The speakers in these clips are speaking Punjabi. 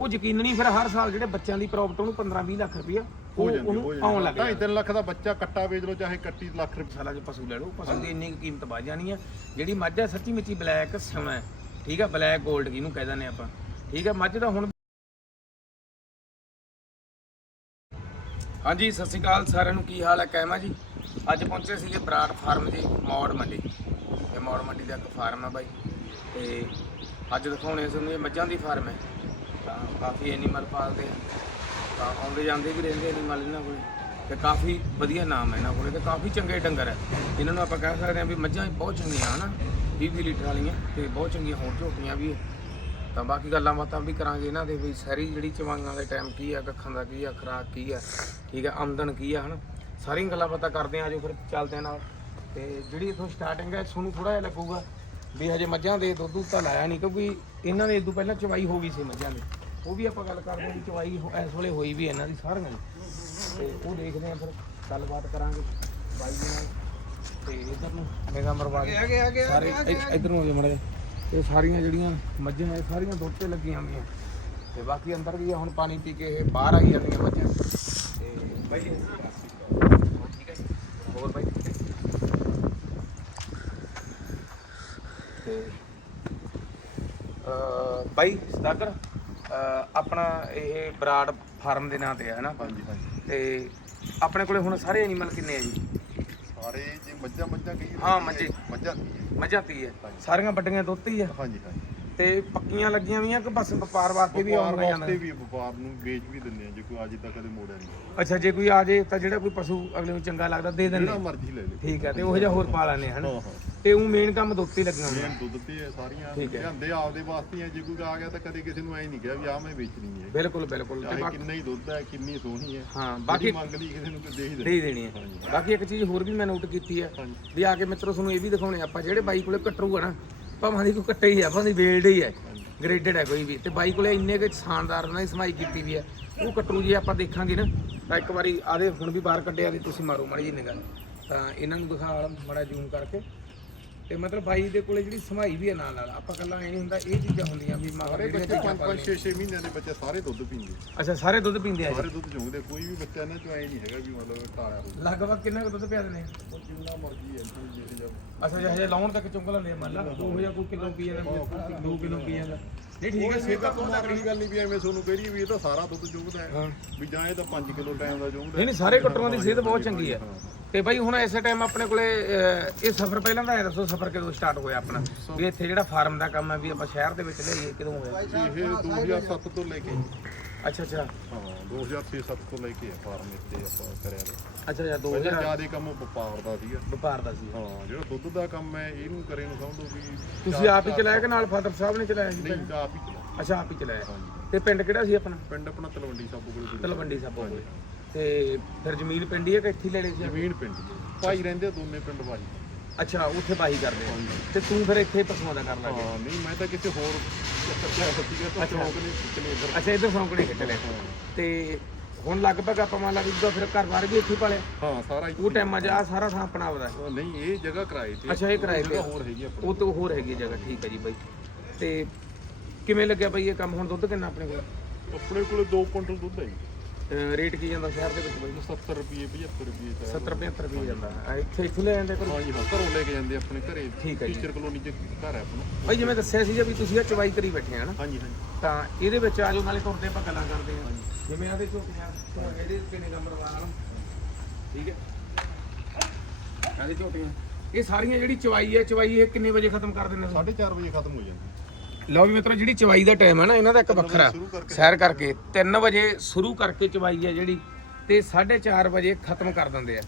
ਉਹ ਯਕੀਨ ਨਹੀਂ ਫਿਰ ਹਰ ਸਾਲ ਜਿਹੜੇ ਬੱਚਿਆਂ ਦੀ ਪ੍ਰੋਪਰਟੀ ਉਹਨੂੰ 15 20 ਲੱਖ ਰੁਪਇਆ ਹੋ ਉਹ ਜਾਂਦੀ ਹੋ ਉਹਨੂੰ ਆਉਣ ਲੱਗ ਜਾਂਦੀ ਜਾਂਦਾ 2.5 ਲੱਖ ਦਾ ਬੱਚਾ ਕੱਟਾ ਵੇਚ ਲਓ ਚਾਹੇ ਕੱਟੀ ਲੱਖ ਰੁਪਏ ਸਾਲਾਂ 'ਚ ਪਸ਼ੂ ਲੈ ਲਓ ਪਸ਼ੂ ਦੀ ਇੰਨੀ ਕੁ ਕੀਮਤ ਵੱਧ ਜਾਣੀ ਹੈ ਜਿਹੜੀ ਮੱਝ ਹੈ ਸੱਚੀ ਮੁੱਚੀ ਬਲੈਕ ਸੋਨਾ ਹੈ ਠੀਕ ਹੈ ਬਲੈਕ 골ਡ ਜਿਹਨੂੰ ਕਹਿ ਦਿੰਦੇ ਆਪਾਂ ਠੀਕ ਹੈ ਮੱਝ ਦਾ ਹੁਣ ਹਾਂਜੀ ਸਤਿ ਸ਼੍ਰੀ ਅਕਾਲ ਸਾਰਿਆਂ ਨੂੰ ਕੀ ਹਾਲ ਹੈ ਕਹਿਮਾ ਜੀ? ਅੱਜ ਪਹੁੰਚੇ ਸੀਗੇ ਬਰਾੜ ਫਾਰਮ ਜੀ ਮੌੜ ਮੰਡੀ। ਇਹ ਮੌੜ ਮੰਡੀ ਦਾ ਇੱਕ ਫਾਰਮ ਹੈ ਬਾਈ। ਤੇ ਅੱਜ ਦਿਖਾਉਣੇ ਤੁਹਾਨੂੰ ਇਹ ਮੱਝਾਂ ਦੀ ਫਾਰਮ ਹੈ। ਤਾਂ ਕਾਫੀ ਐਨੀਮਲ ਪਾਲਦੇ ਆ। ਤਾਂ ਆਉਂਦੇ ਜਾਂਦੇ ਵੀ ਰਹਿੰਦੇ ਐਨੀਮਲ ਇਹਨਾਂ ਕੋਲੇ। ਤੇ ਕਾਫੀ ਵਧੀਆ ਨਾਮ ਹੈ ਇਹਨਾਂ ਕੋਲੇ ਤੇ ਕਾਫੀ ਚੰਗੇ ਡੰਗਰ ਹੈ। ਇਹਨਾਂ ਨੂੰ ਆਪਾਂ ਕਹਿ ਸਕਦੇ ਹਾਂ ਵੀ ਮੱਝਾਂ ਬਹੁਤ ਚੰਗੀਆਂ ਹਨਾ 20 20 ਲੀਟਰ ਵਾਲੀਆਂ ਤੇ ਬਹੁਤ ਚੰਗੀਆਂ ਹੋਣ ਝੋਟੀਆਂ ਵੀ ਤਾਂ ਬਾਕੀ ਗੱਲਾਂ ਬਾਤਾਂ ਵੀ ਕਰਾਂਗੇ ਇਹਨਾਂ ਦੇ ਵੀ ਸਾਰੀ ਜਿਹੜੀ ਚਵਾਂਗਾਂ ਦੇ ਟਾਈਮ ਕੀ ਆ, ਕੱਖਾਂ ਦਾ ਕੀ ਆ, ਖਰਾਕ ਕੀ ਆ, ਠੀਕ ਆ ਆਮਦਨ ਕੀ ਆ, ਹਨਾ। ਸਾਰੀਆਂ ਗੱਲਾਂ ਬਾਤਾਂ ਕਰਦੇ ਆ ਜੋ ਫਿਰ ਚੱਲਦੇ ਆ ਨਾਲ। ਤੇ ਜਿਹੜੀ ਇਥੋਂ ਸਟਾਰਟਿੰਗ ਹੈ ਤੁਹਾਨੂੰ ਥੋੜਾ ਜਿਹਾ ਲੱਗੂਗਾ। ਵੀ ਹਜੇ ਮੱਝਾਂ ਦੇ ਦੁੱਧ ਦੁੱਧ ਤਾਂ ਲਾਇਆ ਨਹੀਂ ਕਿਉਂਕਿ ਇਹਨਾਂ ਦੇ ਇਦੋਂ ਪਹਿਲਾਂ ਚਵਾਈ ਹੋ ਗਈ ਸੀ ਮੱਝਾਂ ਦੀ। ਉਹ ਵੀ ਆਪਾਂ ਗੱਲ ਕਰਦੇ ਹਾਂ ਵੀ ਚਵਾਈ ਹੋ- ਇਸ ਵੇਲੇ ਹੋਈ ਵੀ ਇਹਨਾਂ ਦੀ ਸਾਰੀਆਂ ਦੀ। ਤੇ ਉਹ ਦੇਖਦੇ ਆ ਫਿਰ ਗੱਲਬਾਤ ਕਰਾਂਗੇ ਬਾਈ ਜੀ ਨਾਲ। ਤੇ ਇਧਰ ਨੂੰ ਨਿਗਾਹ ਮਰਵਾ ਕੇ ਸਾਰੇ ਇੱਧਰ ਨੂੰ ਹੋ ਜਾ ਮੜਾ ਇਹ ਸਾਰੀਆਂ ਜਿਹੜੀਆਂ ਮੱਝਾਂ ਇਹ ਸਾਰੀਆਂ ਦੁੱਧ ਤੇ ਲੱਗੀਆਂ ਹੋਈਆਂ। ਤੇ ਬਾਕੀ ਅੰਦਰ ਵੀ ਆ, ਹੁਣ ਪਾਣੀ ਪੀ ਕੇ ਇਹ ਬਾਹਰ ਆਈ ਜਾਂਦੀਆਂ ਮੱਝਾਂ। ਤੇ ਬਾਈ ਜੀ ਹੋਰ ਠੀਕ ਹੈ ਜੀ? ਹੋਰ ਬਾਈ ਠੀਕ ਹੈ ਤੇ ਅ ਬਾਈ ਸਦਾਗਰ ਆਪਣਾ ਇਹ ਬਰਾੜ ਫਾਰਮ ਦੇ ਨਾਂ ਤੇ ਹੈ ਨਾ ਹਾਂਜੀ ਹਾਂਜੀ। ਤੇ ਆਪਣੇ ਕੋਲੇ ਹੁਣ ਸਾਰੇ ਐਨੀਮਲ ਕਿੰਨੇ ਆ ਜੀ? ਸਾਰੇ ਜੇ ਮੱਝਾਂ ਮੱਝਾਂ ਕਹੀ ਹਾਂ, ਮੱਝੇ। ਮੱਝਾਂ ਤੀ ਹੈ। ਸਾਰੀਆਂ ਵੱਡੀਆਂ ਦੁੱਧ ਹੀ ਆ। ਹਾਂਜੀ ਹਾਂਜੀ। ਤੇ ਪੱਕੀਆਂ ਲੱਗੀਆਂ ਵੀਆਂ ਕਿ ਬਸ ਵਪਾਰ ਵਾਸਤੇ ਵੀ ਆਉਂਦੀਆਂ ਵਾਸਤੇ ਜਾਂਦੀਆਂ ਵੀ ਵਪਾਰ ਨੂੰ ਵੇਚ ਵੀ ਦਿੰਦੇ ਆ ਜੇ ਕੋਈ ਅੱਜ ਤੱਕ ਕਦੇ ਮੋੜਿਆ ਨਹੀਂ। ਅੱਛਾ ਜੇ ਕੋਈ ਆ ਜੇ ਤਾਂ ਜਿਹੜਾ ਕੋਈ ਪਸ਼ੂ ਅਗਲੇ ਨੂੰ ਚੰਗਾ ਲੱਗਦਾ ਦੇ ਦਿੰਦੇ ਜਿਹੜਾ ਮਰਜ਼ੀ ਲੈ ਲੈ ਠੀਕ ਹੈ ਤੇ ਉਹ ਜਿਹਾ ਹੋਰ ਪਾ ਲੈਣੇ ਹਨ? ਹਾਂ ਹਾਂ। ਤੇ ਉਹ ਮੇਨ ਕੰਮ ਦੁੱਧ ਤੇ ਲੱਗਣਾ ਹੁੰਦਾ ਮੇਨ ਦੁੱਧ ਤੇ ਹੈ ਸਾਰੀਆਂ ਠੀਕ ਹੈ। ਲਿਆਂਦੇ ਆਪਦੇ ਵਾਸਤੇ ਹੀ ਆ ਜੇ ਕੋਈ ਆ ਗਿਆ ਤਾਂ ਕਦੇ ਕਿਸੇ ਨੂੰ ਐ ਨਹੀਂ ਕਿਹਾ ਵੀ ਆ ਮੈਂ ਵੇਚਣੀ ਹੈ ਬਿਲਕੁਲ ਬਿਲਕੁਲ। ਤੇ ਚਾਹੇ ਬਾਕੀ ਕਿੰਨਾ ਹੀ ਦੁੱਧ ਹੈ ਕਿੰਨੀ ਸੋਹਣੀ ਹੈ ਹਾਂ ਬਾਕੀ ਮੰਗ ਲਈ ਕਿਸੇ ਨੂੰ ਕੋਈ ਦੇ ਹੀ ਦੇ ਦੇ ਹੀ ਦੇਣੀ ਹੈ ਬਾਕੀ ਇੱਕ ਚੀਜ਼ ਹੋਰ ਵੀ ਮੈਂ ਨੋਟ ਕੀਤੀ ਹੈ ਹਾਂਜੀ। ਵੀ ਆ ਕੇ ਮਿੱਤਰੋ ਤੁਹਾਨੂੰ ਇਹ ਵੀ ਦਿਖਾਉਣੇ ਆਪਾਂ ਜਿਹੜੇ ਬਾਈ ਕੋਲੇ ਕਟਰੂ ਆ ਨਾ ਭਾਵੇਂ ਦੀ ਕੋਈ ਕੱਟੇ ਹੀ ਆ ਭਾਵੇਂ ਦੀ ਵੇਲਡ ਹੀ ਹੈ ਗ੍ਰੇਡਡ ਹੈ ਕੋਈ ਵੀ। ਤੇ ਬਾਈ ਕੋਲੇ ਇੰਨੇ ਕੁ ਸ਼ਾਨਦਾਰ ਉਹਨਾਂ ਦੀ ਸਮਾਈ ਕੀਤੀ ਵੀ ਹੈ ਉਹ ਕੱਟੂ ਜੇ ਆਪਾਂ ਦੇਖਾਂਗੇ ਨਾ, ਤਾਂ ਇੱਕ ਵਾਰੀ ਆਦੇ ਹੁਣ ਵੀ ਬਾਹਰ ਕੱਢਿਆ ਤੇ ਤੁਸੀਂ ਮਾਰੋ ਮਾੜੀ ਜੀ ਨਿਗਾਹ। ਤਾਂ ਇਹਨਾਂ ਨੂੰ ਦਿਖਾ, ਮੜਾ ਜ਼ੂਮ ਕਰਕੇ। ਤੇ ਮਤਲਬ ਬਾਈ ਦੇ ਕੋਲੇ ਜਿਹੜੀ ਸਮਾਈ ਵੀ ਹੈ ਨਾਲ ਨਾਲ ਆਪਾਂ ਕੱਲਾ ਐ ਨਹੀਂ ਹੁੰਦਾ ਇਹ ਚੀਜ਼ਾਂ ਹੁੰਦੀਆਂ ਵੀ ਮਾਹੌਲ ਸਾਰੇ ਬੱਚੇ ਚੀਜ਼ਾਂ 5 5 6 6 ਮਹੀਨਿਆਂ ਦੇ ਬੱਚੇ ਸਾਰੇ ਦੁੱਧ ਪੀਂਦੇ। ਅੱਛਾ ਸਾਰੇ ਦੁੱਧ ਪੀਂਦੇ ਆ ਜੀ? ਸਾਰੇ ਦੁੱਧ ਚੋਂਦੇ ਕੋਈ ਵੀ ਬੱਚਾ ਇਹਨਾਂ ਚੋਂ ਐ ਨਹੀਂ ਹੈਗਾ ਵੀ ਮਤਲਬ ਟਾਲਿਆ ਹੋਵੇ ਲਗਭਗ ਕਿੰਨਾ ਕੁ ਦੁੱਧ ਪਿਆ ਨੇ ਉਹ ਜਿੰਨਾ ਮਰਜ਼ੀ ਹੈ ਕੋਈ ਜਿਹੇ ਜਿਹਾ ਅੱਛਾ ਜੇ ਹਜੇ ਲਾਉਣ ਤੱਕ ਚੁੰਗ ਲੈਂਦੇ ਮੰਨ ਲਾ ਉਹ ਜਿਹਾ ਕੋਈ ਕਿਲੋ ਪੀ ਜਾਂਦਾ 2 ਕਿਲੋ ਪੀ ਜਾਂਦਾ। ਨਹੀਂ ਠੀਕ ਹੈ ਸਿਹਤ ਤਾਂ ਕੋਈ ਤਕੜੀ ਗੱਲ ਨਹੀਂ ਵੀ ਐਵੇਂ ਤੁਹਾਨੂੰ ਕਹੀ ਵੀ ਇਹ ਤਾਂ ਸਾਰਾ ਦੁੱਧ ਚੁੰਗਦਾ ਹੈ ਹਾਂ। ਵੀ ਜਾਂ ਇਹ ਤਾਂ 5 ਕਿਲੋ ਟਾਈਮ ਦਾ ਚੁੰਗਦਾ ਨਹੀਂ ਨਹੀਂ ਸਾਰੇ ਕਟਰਾਂ ਦੀ ਸਿਹਤ ਬਹੁਤ ਚੰਗੀ ਹੈ। ਤੇ ਬਾਈ ਹੁਣ ਇਸੇ ਟਾਈਮ ਆਪਣੇ ਕੋਲੇ ਇਹ ਸਫ਼ਰ ਪਹਿਲਾਂ ਦਾ ਇਹ ਦੱਸੋ ਸਫ਼ਰ ਕਦੋਂ ਸਟਾਰਟ ਹੋਇਆ ਆਪਣਾ? ਵੀ ਇੱਥੇ ਜਿਹੜਾ ਫਾਰਮ ਦਾ ਕੰਮ ਹੈ ਵੀ ਆਪਾਂ ਸ਼ਹਿਰ ਦੇ ਵਿੱਚ ਲਿਆਈਏ ਕਦੋਂ ਹੋਇਆ? ਇਹ 2007 ਤੋਂ ਲੈ ਕੇ ਅੱਛਾ ਅੱਛਾ। ਹਾਂ 2006-7 ਤੋਂ ਲੈ ਕੇ ਆ ਫਾਰਮ ਇੱਥੇ ਆਪਾਂ ਕਰਿਆ ਵਾ। ਅੱਛਾ ਅੱਛਾ ਪਹਿਲਾਂ 2000 ਜ਼ਿਆਦਾ ਕੰਮ ਵਪਾਰ ਦਾ ਸੀਗਾ। ਵਪਾਰ ਦਾ ਸੀ। ਹਾਂ ਜਿਹੜਾ ਦੁੱਧ ਦਾ ਕੰਮ ਹੈ ਇਹਨੂੰ ਕਰੇ ਨੂੰ ਸਮਝੋ ਵੀ ਤੁਸੀਂ ਆਪ ਹੀ ਚਲਾਇਆ ਕਿ ਨਾਲ ਫਾਦਰ ਸਾਹਿਬ ਨੇ ਚਲਾਇਆ ਸੀ? ਨਹੀਂ ਆਪ ਹੀ ਚਲਾ ਅੱਛਾ ਆਪ ਹੀ ਚਲਾਇਆ। ਹਾਂਜੀ। ਤੇ ਪਿੰਡ ਕਿਹੜਾ ਸੀ ਆਪਣਾ? ਪਿੰਡ ਆਪਣਾ ਤਲਵੰਡੀ ਸਾਬੋ ਕੋਲ ਤਲਵੰਡੀ ਸਾਬੋ ਕੋਲੇ। ਤੇ ਫਿਰ ਜ਼ਮੀਨ ਪਿੰਡੀ ਹੈ ਕਿ ਇੱਥੇ ਲੈ ਲਈ ਸੀ? ਜ਼ਮੀਨ ਪਿੰਡ। ਭਾਈ ਰਹਿੰਦੇ ਦੋਨੇ ਪਿੰਡ ਭਾਈ ਅੱਛਾ ਉੱਥੇ ਬਾਈ ਕਰਦੇ ਆ। ਤੇ ਤੂੰ ਫਿਰ ਇੱਥੇ ਪਸ਼ੂਆਂ ਦਾ ਕਰਨ ਲੱਗ ਗਿਆ? ਹਾਂ ਨਹੀਂ ਮੈਂ ਤਾਂ ਕਿਸੇ ਹੋਰ ਚੱਕਿਆ ਸੀਗਾ ਤਾਂ ਚੌਂਕ ਨੇ ਚਲੇ ਇੱਧਰ ਅੱਛਾ ਇਧਰ ਸੌਂਕੜੇ ਖਿੱਚ ਲਿਆ ਤੇ ਹੁਣ ਲਗਭਗ ਆਪਾਂ ਮੰਨ ਲਾ ਵੀ ਜਦੋਂ ਫਿਰ ਘਰ ਬਾਰ ਵੀ ਇੱਥੇ ਹੀ ਪਾਲਿਆ ਹਾਂ ਸਾਰਾ ਇੱਥੇ ਉਹ ਟਾਈਮਾਂ 'ਚ ਆ ਸਾਰਾ ਥਾਂ ਆਪਣਾ ਆਪਦਾ। ਉਹ ਨਹੀਂ ਇਹ ਜਗ੍ਹਾ ਕਿਰਾਏ ਤੇ ਅੱਛਾ ਇਹ ਕਿਰਾਏ ਤੇ। ਹੋਰ ਹੈਗੀ ਆਪਣੀ। ਉਹ ਤੋਂ ਹੋਰ ਹੈਗੀ ਜਗ੍ਹਾ ਠੀਕ ਹੈ ਜੀ ਬਾਈ। ਤੇ ਕਿਵੇਂ ਲੱਗਿਆ ਬਾਈ ਇਹ ਕੰਮ? ਹੁਣ ਦੁੱਧ ਕਿੰਨਾ ਆਪਣੇ ਕੋਲ? ਆਪਣੇ ਕੋਲੇ 2 ਕੁਇੰਟਲ ਦੁੱਧ ਹੈ ਜੀ। ਰੇਟ ਕੀ ਜਾਂਦਾ ਸ਼ਹਿਰ ਦੇ ਵਿੱਚ ਬਾਈ? 70 ਰੁਪਏ 75 ਰੁਪਏ ਦਾ 70 75 ਰੁਪਏ ਜਾਂਦਾ। ਆ ਇੱਥੇ ਇੱਥੇ ਲੈ ਜਾਂਦੇ ਕਰੋ ਹਾਂਜੀ ਹਾਂ ਘਰੋਂ ਲੈ ਕੇ ਜਾਂਦੇ ਆਪਣੇ ਘਰੇ। ਠੀਕ ਹੈ ਜੀ। ਟੀਚਰ ਕਲੋਨੀ ਚ ਘਰ ਹੈ ਆਪਣਾ। ਬਾਈ ਜਿਵੇਂ ਦੱਸਿਆ ਸੀ ਵੀ ਤੁਸੀਂ ਇਹ ਚਵਾਈ ਕਰੀ ਬੈਠੇ ਆ ਨਾ ਹਾਂਜੀ ਹਾਂਜੀ। ਤਾਂ ਇਹਦੇ ਵਿੱਚ ਆਜੋ ਨਾਲੇ ਤੁਰਦੇ ਆਪਾਂ ਗੱਲਾਂ ਕਰਦੇ ਆ। ਜਿਵੇਂ ਆਦੇ ਝੋਟੀਆਂ ਤੋਂ ਇਹਦੇ ਕਿੰਨੇ ਨੰਬਰ ਵਾਲਾ ਠੀਕ ਹੈ। ਆਦੇ ਝੋਟੀਆਂ ਇਹ ਸਾਰੀਆਂ ਜਿਹੜੀ ਚਵਾਈ ਹੈ ਚਵਾਈ ਇਹ ਕਿੰਨੇ ਵਜੇ ਖਤਮ ਕਰ ਦਿੰਦੇ ਹੋ 4:30 ਵਜੇ ਖਤਮ ਹੋ ਜਾਂਦੀ। ਲਓ ਵੀ ਮਿੱਤਰੋ ਜਿਹੜੀ ਚਵਾਈ ਦਾ ਟਾਈਮ ਹੈ ਨਾ ਇਹਨਾਂ ਦਾ ਇੱਕ ਵੱਖਰਾ। ਸ਼ੁਰੂ ਕਰਕੇ। ਸੈਰ ਕਰਕੇ। 3 ਵਜੇ ਸ਼ੁਰੂ ਕਰਕੇ ਚਵਾਈ ਹੈ ਜਿਹੜੀ ਤੇ 4:30 ਵਜੇ ਖਤਮ ਕਰ ਦਿੰਦੇ ਆ।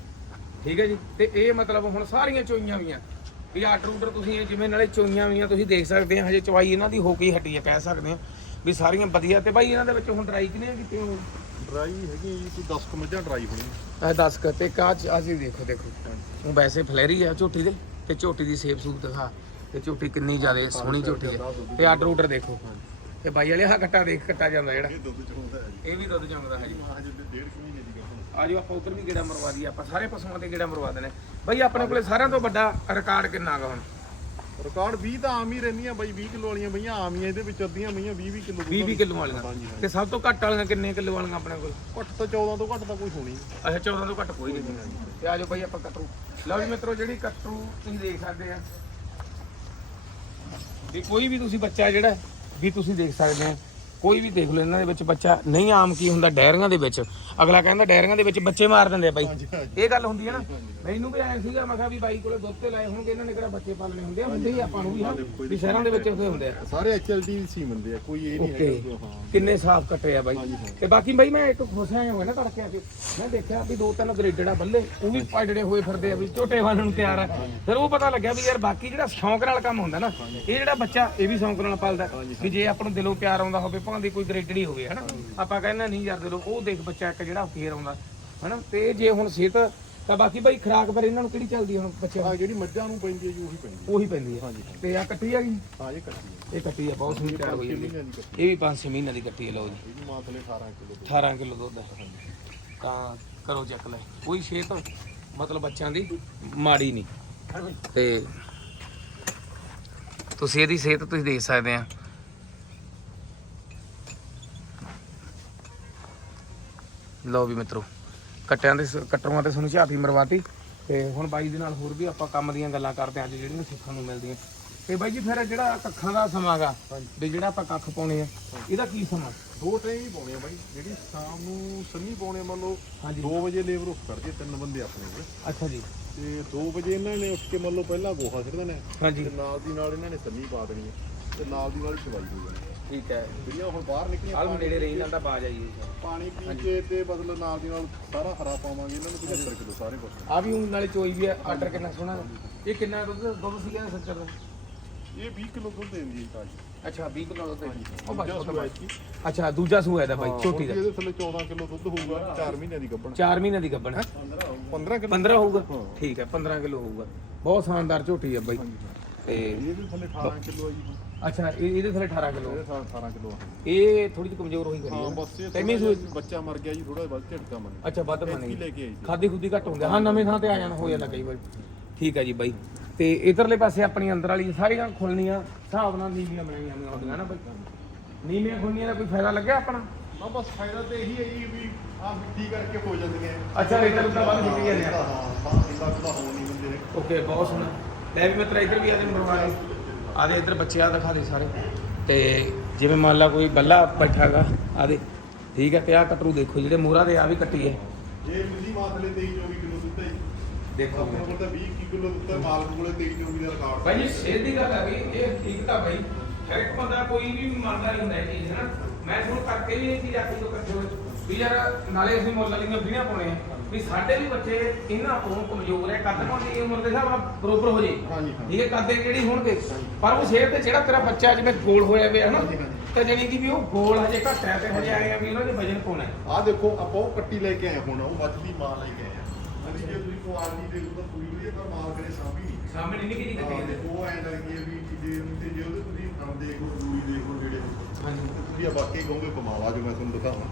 ਠੀਕ ਹੈ ਜੀ? ਤੇ ਇਹ ਮਤਲਬ ਹੁਣ ਸਾਰੀਆਂ ਚੋਈਆਂ ਵੀਆਂ ਵੀ ਆਰਡਰ ਉਡਰ ਤੁਸੀਂ ਇਹ ਜਿਵੇਂ ਨਾਲੇ ਚੋਈਆਂ ਵੀਆਂ ਤੁਸੀਂ ਦੇਖ ਸਕਦੇ ਆ ਹਜੇ ਚਵਾਈ ਇਹਨਾਂ ਦੀ ਹੋ ਕੇ ਹੀ ਹਟੀ ਹੈ ਕਹਿ ਸਕਦੇ ਆ। ਵੀ ਸਾਰੀਆਂ ਵਧੀਆ ਤੇ ਬਾਈ ਇਹਨਾਂ ਦੇ ਵਿੱਚ ਹੁਣ ਡਰਾਈ ਕਿਨੇ ਕੀਤੇ ਹੋ ਡਰਾਈ ਹੈਗੀ ਜੀ ਕੋਈ 10 ਕੁ ਮੱਝਾਂ ਡਰਾਈ ਹੋਣੀ ਇਹ 10 ਕ ਤੇ ਕਾਚ ਅਸੀਂ ਦੇਖੋ ਦੇਖੋ। ਉਹ ਵੈਸੇ ਫਲੈਰੀ ਆ ਝੋਟੀ ਦੇ ਤੇ ਝੋਟੀ ਦੀ ਸੇਪ ਸੂਪ ਦਿਖਾ। ਤੇ ਝੋਟੀ ਕਿੰਨੀ ਜ਼ਿਆਦਾ ਸੋਹਣੀ ਝੋਟੀ ਹੈ। ਤੇ ਆਰਡਰ ਉਡਰ ਦੇਖੋ। ਤੇ ਬਾਈ ਵਾਲੇ ਆਹ ਕੱਟਾ ਦੇਖ ਕੱਟਾ ਜਾਂਦਾ ਜਿਹੜਾ। ਇਹ ਦੁੱਧ ਹੈ ਵੀ ਦੁੱਧ ਚੰਗਦਾ ਹੈ ਜੀ। ਆਜੋ ਆਪਾਂ ਉਧਰ ਵੀ ਗੇੜਾ ਮਰਵਾ ਦਈਏ। ਆਪਾਂ ਸਾਰੇ ਪਸ਼ੂਆਂ ਤੇ ਗੇੜਾ ਮਰਵਾ ਦੇਣੇ। ਬਈ ਆਪਣੇ ਕੋਲੇ ਸਾਰਿਆਂ ਤੋਂ ਵੱਡਾ ਰਿਕਾਰਡ ਕਿੰਨਾ ਗਾ ਹੁਣ? ਰਿਕਾਰਡ 20 ਤਾਂ ਆਮ ਹੀ ਰਹਿੰਦੀਆਂ ਬਾਈ 20 ਕਿਲੋ ਵਾਲੀਆਂ ਬਈਆਂ ਆਮ ਹੀ ਆ, ਇਹਦੇ ਵਿੱਚ ਅੱਧੀਆਂ ਬਈਆਂ 20 20 ਕਿਲੋ 20 20 ਕਿਲੋ ਵਾਲੀਆਂ। ਤੇ ਸਭ ਤੋਂ ਘੱਟ ਵਾਲੀਆਂ ਕਿੰਨੇ ਕਿਲੋ ਵਾਲੀਆਂ ਆਪਣੇ ਕੋਲ? ਘੱਟ ਤਾਂ 14 ਤੋਂ ਘੱਟ ਤਾਂ ਕੋਈ ਹੋਣੀ ਨਹੀਂ। ਅੱਛਾ 14 ਤੋਂ ਘੱਟ ਕੋਈ ਨਹੀਂ। ਤੇ ਆਜੋ ਭਾਈ ਆਪਾਂ ਕਟਰੂ ਲਓ ਜੀ ਮਿੱਤਰੋ ਜਿਹੜੀ ਕਟਰੂ ਤੁਸੀਂ ਦੇਖ ਸਕਦੇ ਆ। ਵੀ ਕੋਈ ਵੀ ਤੁਸੀਂ ਬੱਚਾ ਜਿਹੜਾ ਵੀ ਤੁਸੀਂ ਦੇਖ ਸਕਦੇ ਹੋ। ਕੋਈ ਵੀ ਦੇਖ ਲਓ ਇਹਨਾਂ ਦੇ ਵਿੱਚ ਬੱਚਾ ਨਹੀਂ ਆਮ ਕੀ ਹੁੰਦਾ ਡੈਰੀਆਂ ਦੇ ਵਿੱਚ। ਅਗਲਾ ਕਹਿੰਦਾ ਡੈਰੀਆਂ ਦੇ ਵਿੱਚ ਬੱਚੇ ਮਾਰ ਦਿੰਦੇ ਆ ਬਾਈ। ਇਹ ਗੱਲ ਹੁੰਦੀ ਹੈ ਨਾ। ਮੈਨੂੰ ਵੀ ਐ ਸੀਗਾ ਮੈਂ ਕਿਹਾ ਵੀ ਬਾਈ ਕੋਲੇ ਦੁੱਧ ਤੇ ਲਾਏ ਹੋਣਗੇ ਇਹਨਾਂ ਨੇ ਕਿਹੜਾ ਬੱਚੇ ਪਾਲਣੇ ਹੁੰਦੇ ਆ? ਹੁੰਦੇ ਹੀ ਆਪਾਂ ਨੂੰ ਵੀ ਹਾਂ। ਵੀ ਸ਼ਹਿਰਾਂ ਦੇ ਵਿੱਚ ਹੁੰਦੇ ਹੁੰਦੇ ਆ। ਸਾਰੇ ਐਚਐਲਡੀ ਸੀ ਬੰਦੇ ਆ ਕੋਈ ਇਹ ਨਹੀਂ ਹੈਗਾ ਹਾਂ। ਕਿੰਨੇ ਸਾਫ਼ ਕੱਟੇ ਆ ਬਾਈ। ਤੇ ਬਾਕੀ ਬਾਈ ਮੈਂ ਇੱਕ ਖੁਸ਼ ਆਇਆ ਹੋਇਆ ਨਾ ਤੜਕੇ ਆ ਕੇ। ਮੈਂ ਦੇਖਿਆ ਵੀ ਦੋ ਤਿੰਨ ਗ੍ਰੇਡਡ ਆ ਬੱਲੇ ਉਹ ਵੀ ਪਾੜੜੇ ਹੋਏ ਫਿਰਦੇ ਆ ਵੀ ਝੋਟੇ ਵਾਲਣ ਨੂੰ ਤਿਆਰ ਆ। ਫਿਰ ਉਹ ਪਤਾ ਲੱਗਿਆ ਵੀ ਯਾਰ ਬਾਕੀ ਜਿਹੜਾ ਸ਼ੌਂਕ ਨਾਲ ਕੰਮ ਹੁੰਦਾ ਨਾ ਇਹ ਜਿਹੜਾ ਬੱਚਾ ਇਹ ਵੀ ਸ਼ੌਂਕ ਨਾਲ ਪਾਲਦਾ। ਵੀ ਜੇ ਆਪਾਂ ਨੂੰ ਦਿਲੋਂ ਪਿਆਰ ਆਉਂਦਾ ਹੋਵੇ ਭਾਵੇਂ ਕੋਈ ਗ੍ਰੇਡਡ ਹੀ ਹੋਵੇ ਹਨਾ? ਆਪਾਂ ਕਹਿੰਦੇ ਨਹੀਂ ਯਾਰ ਦਿਲੋਂ ਉਹ ਦੇਖ ਬੱਚਾ ਇੱਕ ਜਿਹੜਾ ਫੇਰ ਆਉਂਦਾ ਹਨਾ? ਤੇ ਜੇ ਹੁਣ ਸਿਹਤ ਤਾਂ ਬਾਕੀ ਬਾਈ ਖਰਾਕ ਪਰ ਇਹਨਾਂ ਨੂੰ ਕਿਹੜੀ ਚੱਲਦੀ ਹੁਣ ਬੱਚਿਆਂ ਆ? ਜਿਹੜੀ ਮੱਝਾਂ ਨੂੰ ਪੈਂਦੀ ਹੈ ਜੀ ਉਹੀ ਪੈਂਦੀ ਹੈ ਉਹੀ ਪੈਂਦੀ ਆ। ਹਾਂਜੀ ਤੇ ਆ ਕੱਟੀ ਆ ਗਈ ਹਾਂ ਇਹ ਕੱਟੀ ਹੈ ਇਹ ਕੱਟੀ ਆ ਬਹੁਤ ਸੋਹਣੀ ਤਿਆਰ ਹੋਈ ਦੀ ਇਹ ਵੀ 5-6 ਮਹੀਨਿਆਂ ਦੀ ਕੱਟੀ ਹੈ ਲਓ ਜੀ। ਇਹਦੀ ਮਾਂ ਥਲੇ 18 ਕਿਲੋ 18 ਕਿਲੋ ਦੁੱਧ ਹੈ ਤਾਂ ਕਰੋ ਚੈੱਕ ਲੈ। ਕੋਈ ਸਿਹਤ ਮਤਲਬ ਬੱਚਿਆਂ ਦੀ ਮਾੜੀ ਨਹੀਂ। ਤੇ ਤੁਸੀਂ ਇਹਦੀ ਸਿਹਤ ਤੁਸੀਂ ਦੇਖ ਸਕਦੇ ਆ। ਲਓ ਵੀ ਮਿੱਤਰੋ ਕੱਟਿਆਂ ਦੇ ਕੱਟਰੂਆਂ ਤੇ ਤੁਹਾਨੂੰ ਝਾਤੀ ਮਰਵਾਤੀ। ਤੇ ਹੁਣ ਬਾਈ ਦੇ ਨਾਲ ਹੋਰ ਵੀ ਆਪਾਂ ਕੰਮ ਦੀਆਂ ਗੱਲਾਂ ਕਰਦੇ ਹਾਂ ਅੱਜ ਜਿਹੜੀਆਂ ਸਿੱਖਣ ਨੂੰ ਮਿਲਦੀਆਂ। ਤੇ ਬਾਈ ਜੀ ਫਿਰ ਜਿਹੜਾ ਕੱਖਾਂ ਦਾ ਸਮਾਂਗਾ ਵੀ ਜਿਹੜਾ ਆਪਾਂ ਕੱਖ ਪਾਉਣੇ ਆ ਇਹਦਾ ਕੀ ਸਮਾਂ? ਦੋ ਟਾਈਮ ਹੀ ਪਾਉਣੇ ਆ ਬਾਈ ਜਿਹੜੀ ਸ਼ਾਮ ਨੂੰ ਸੰਨੀ ਪਾਉਣੇ ਮੰਨ ਲਓ ਹਾਂਜੀ। 2 ਵਜੇ ਲੇਬਰ ਉੱਠ ਕਰਦੇ ਤਿੰਨ ਬੰਦੇ ਆਪਣੇ ਕੋਲ। ਅੱਛਾ ਜੀ। ਤੇ 2 ਵਜੇ ਇਹਨਾਂ ਨੇ ਉੱਠ ਕੇ ਮੰਨ ਲਓ ਪਹਿਲਾਂ ਗੋਹਾ ਸਿੱਟ ਦੇਣਾ ਹਾਂਜੀ। ਤੇ ਨਾਲ ਦੀ ਨਾਲ ਇਹਨਾਂ ਨੇ ਸੰਨੀ ਪਾ ਦੇਣੀ ਹੈ ਤੇ ਨਾਲ ਦੀ ਨਾਲ ਚਵਾਈ ਹੋ ਜਾਣੀ ਠੀਕ ਹੈ। ਜਿਹੜੀਆਂ ਹੁਣ ਬਾਹਰ ਨਿਕਲੀਆਂ ਆਲੂ ਨੇੜੇ ਰਹੀ ਜਾਂਦਾ ਬਾਜ ਆਈ ਪਾਣੀ ਪੀ ਕੇ ਤੇ ਬਦਲ ਨਾਲ ਦੀ ਨਾਲ ਸਾਰਾ ਹਰਾ ਪਾਵਾਂਗੇ ਇਹਨਾਂ ਨੂੰ 75 ਕਿਲੋ ਸਾਰੇ ਕੁਛ। ਆ ਵੀ ਹੁਣ ਨਾਲੇ ਚੋਈ ਵੀ ਆ ਆਰਡਰ ਕਿੰਨਾ ਸੋਹਣਾ ਇਹ ਕਿੰਨਾ ਦੁੱਧ ਦੁੱਧ ਸੀਗਾ ਸੱਚਰ ਦਾ? ਇਹ 20 ਕਿਲੋ ਦੁੱਧ ਦਿੰਦੀ ਹੈ ਅੱਛਾ 20 ਕਿਲੋ ਦੁੱਧ ਦੂਜਾ ਉਹ ਸੂਆ ਬਸ। ਇਸਕੀ। ਅੱਛਾ ਦੂਜਾ ਸੂਆ ਇਹਦਾ ਬਾਈ ਹਾਂ, ਛੋਟੀ ਦਾ। ਇਹਦੇ ਥੱਲੇ 14 ਕਿਲੋ ਦੁੱਧ ਹੋਊਗਾ 4 ਮਹੀਨਿਆਂ ਦੀ ਗੱਭਣ 4 ਮਹੀਨੇ ਦੀ ਗੱਬਣ 15 ਕਿਲੋ। 15 ਹੋਊਗਾ? ਹਾਂ। ਠੀਕ ਹੈ 15 ਕਿਲੋ ਹੋਊਗਾ। ਬਹੁਤ ਸ਼ਾਨਦਾਰ ਝੋਟੀ ਹੈ ਬਾਈ। ਤੇ ਇਹਦੇ ਥੱਲੇ 18 ਕਿਲੋ ਹੈ ਜੀ। ਅੱਛਾ ਇਹ- ਇਹਦੇ ਥੱਲੇ 18 ਕਿਲੋ। ਇਹਦੇ ਥੱਲੇ 18 ਕਿਲੋ ਆ। ਇਹ ਥੋੜੀ ਜਿਹੀ ਕਮਜ਼ੋਰ ਹੋਈ ਕਰੀ ਹਾਂ। ਹੈ ਬਸ ਇਹ ਤੈਨੂੰ ਥੋੜ੍ਹਾ ਜਿਹਾ ਬੱਚਾ ਮਰ ਗਿਆ ਜੀ ਥੋੜਾ ਵੱਧ ਝਟਕਾ ਮੰਨ ਅੱਛਾ ਵੱਧ ਕੀ ਬਣੀ ਲੈ ਕੇ ਆਈ ਸੀ ਖਾਦੀ ਖੁੱਦੀ ਘੱਟ ਹੁੰਦੀ। ਹਾਂ ਨਵੇਂ ਥਾਂ ਤੇ ਆ ਜਾਣਾ ਹੋ ਜਾਂਦਾ ਕਈ ਵਾਰ ਠੀਕ ਹੈ ਜੀ ਬਾਈ। ਤੇ ਇਧਰਲੇ ਪਾਸੇ ਆਪਣੀ ਅੰਦਰ ਵਾਲੀ ਸਾਰੀਆਂ ਖੁੱਲਣੀਆਂ ਹਿਸਾਬ ਨਾਲ ਨੀਵੀਆਂ ਬਣਾਈਆਂ ਹੁੰਦੀਆਂ ਹੁੰਦੀਆਂ ਨਾ ਬਾਈ। ਨੀਵੀਆਂ ਖੁੱਲਣੀਆਂ ਦਾ ਕੋਈ ਫਾਇਦਾ ਲੱਗਿਆ ਆਪਣਾ? ਨਾ ਬਸ ਫਾਇਦਾ ਤੇ ਇਹੀ ਹੈ ਜੀ ਵੀ ਆ ਮਿੱਟੀ ਕਰਕੇ ਹੋ ਜਾਂਦੀਆਂ ਅੱਛਾ ਰੇਤਾ ਰੂਤਾ ਵੱਧ ਮਿੱਟੀ ਜਾਂਦੇ ਆ। ਹਾਂ ਹਾਂ ਇੰਦਾ ਤਾਂ ਹੋ ਨਹੀਂ ਹੁੰਦੇ। ਓਕੇ ਬਹੁਤ ਸੋਹਣਾ। ਲੈ ਵੀ ਮਿੱਤਰ ਇੱਧਰ ਵੀ ਆ ਦੇ ਮਰਵਾਏ ਆ ਦੇ ਇੱਧਰ ਬੱਚੇ ਆ ਦਿਖਾ ਦੇ ਸਾਰੇ। ਤੇ ਜਿਵੇਂ ਮੰਨ ਲਾ ਕੋਈ ਬੱਲਾ ਬੈਠਾਗਾ ਆ ਦੇ ਠੀਕ ਹੈ ਤੇ ਆ ਕਟਰੂ ਦੇਖੋ ਜਿਹੜੇ ਮੋਹਰਾ ਦੇ ਆ ਵੀ ਕੱਟੀ ਹੈ। ਜੇ ਤੁਸੀਂ ਮਾਤਲੇ 23 24 ਕਿਲੋ ਦੁੱਧ ਹੈ ਦੇਖੋ। ਆਪਣੇ ਕੋਲ ਤਾਂ 20 ਕੀ ਕਿਲੋ ਹੈ ਮਾਲਕ ਕੋਲੇ 23 24 ਦਾ ਰਿਕਾਰਡ ਭਾਈ ਜੀ ਸਿਹਤ ਦੀ ਗੱਲ ਹੈ ਵੀ ਇਹ ਠੀਕ ਤਾਂ ਭਾਈ ਹਰ ਇੱਕ ਬੰਦਾ ਕੋਈ ਵੀ ਮੰਨਦਾ ਨਹੀਂ ਹੁੰਦਾ ਇਹ ਚੀਜ਼ ਹੈ ਨਾ ਮੈਂ ਤੁਹਾਨੂੰ ਕਰਕੇ ਵੀ ਇਹ ਚੀਜ਼ ਆਖੀ ਤੋਂ ਕੱਢੋ ਵੀ ਯਾਰ ਨਾਲੇ ਅਸੀਂ ਮੁੱਲ ਵਾਲੀਆਂ ਵੀਡੀਓ ਪਾਉਣੇ ਆ ਵੀ ਸਾਡੇ ਵੀ ਬੱਚੇ ਇਹਨਾਂ ਤੋਂ ਕਮਜ਼ੋਰ ਹੈ ਕੱਦ ਪਾਉਣ ਦੀ ਉਮਰ ਦੇ ਹਿਸਾਬ ਨਾਲ ਬਰੋਬਰ ਹੋ ਜੇ ਹਾਂਜੀ ਹਾਂ ਕਰਦੇ ਕਿਹੜੀ ਹੋਣਗੇ? ਪਰ ਉਹ ਸਿਹਤ ਤੇ ਜਿਹੜਾ ਤੇਰਾ ਬੱਚਾ ਜਿਵੇਂ ਗੋਲ ਹੋਇਆ ਪਿਆ ਹਨਾ? ਹਾਂਜੀ, ਹਾਂਜੀ। ਤੇ ਜਾਣੀ ਕਿ ਵੀ ਉਹ ਗੋਲ ਹਜੇ ਘੱਟ ਹੈ ਤੇ ਹਜੇ ਆਏ ਆ ਵੀ ਉਹਨਾਂ ਦੇ ਵਜਨ ਪਾਉਣਾ ਹੈ? ਆ ਦੇਖੋ ਆਪਾਂ ਉਹ ਕੱਟੀ ਲੈ ਕੇ ਆਏ ਹੁਣ ਉਹ ਮੱਝ ਦੀ ਮਾਂ ਲੈ ਕੇ ਆਏ ਆ। ਅਸੀਂ ਜੇ ਤੁਸੀਂ ਕੁਆਲਿਟੀ ਦੇਖੋ ਤਾਂ ਪੂਰੀ ਵਧੀਆ ਪਰ ਮਾਲ ਕਰੇ ਸਾਂਭੀ ਨਹੀਂ। ਸਾਹਮਣੇ ਨਹੀਂ ਕਿਹਦੀ ਕੱਟੀ ਹਾਂ, ਉਹ ਐਂ ਲੱਗਦੀ ਹੈ ਵੀ ਜੇ ਤੇ ਜੇ ਉਹਦੇ ਤੁਸੀਂ ਥਣ ਦੇਖੋ ਦੂਰੀ ਦੇਖੋ ਨੇੜੇ ਹਾਂਜੀ। ਤੇ ਤੁਸੀਂ ਆ ਬਾਕੀ ਕਹੋਗੇ ਕਮਾਲ ਆ ਜੋ ਮੈਂ ਤੁਹਾਨੂੰ ਦਿਖਾਵਾਂ।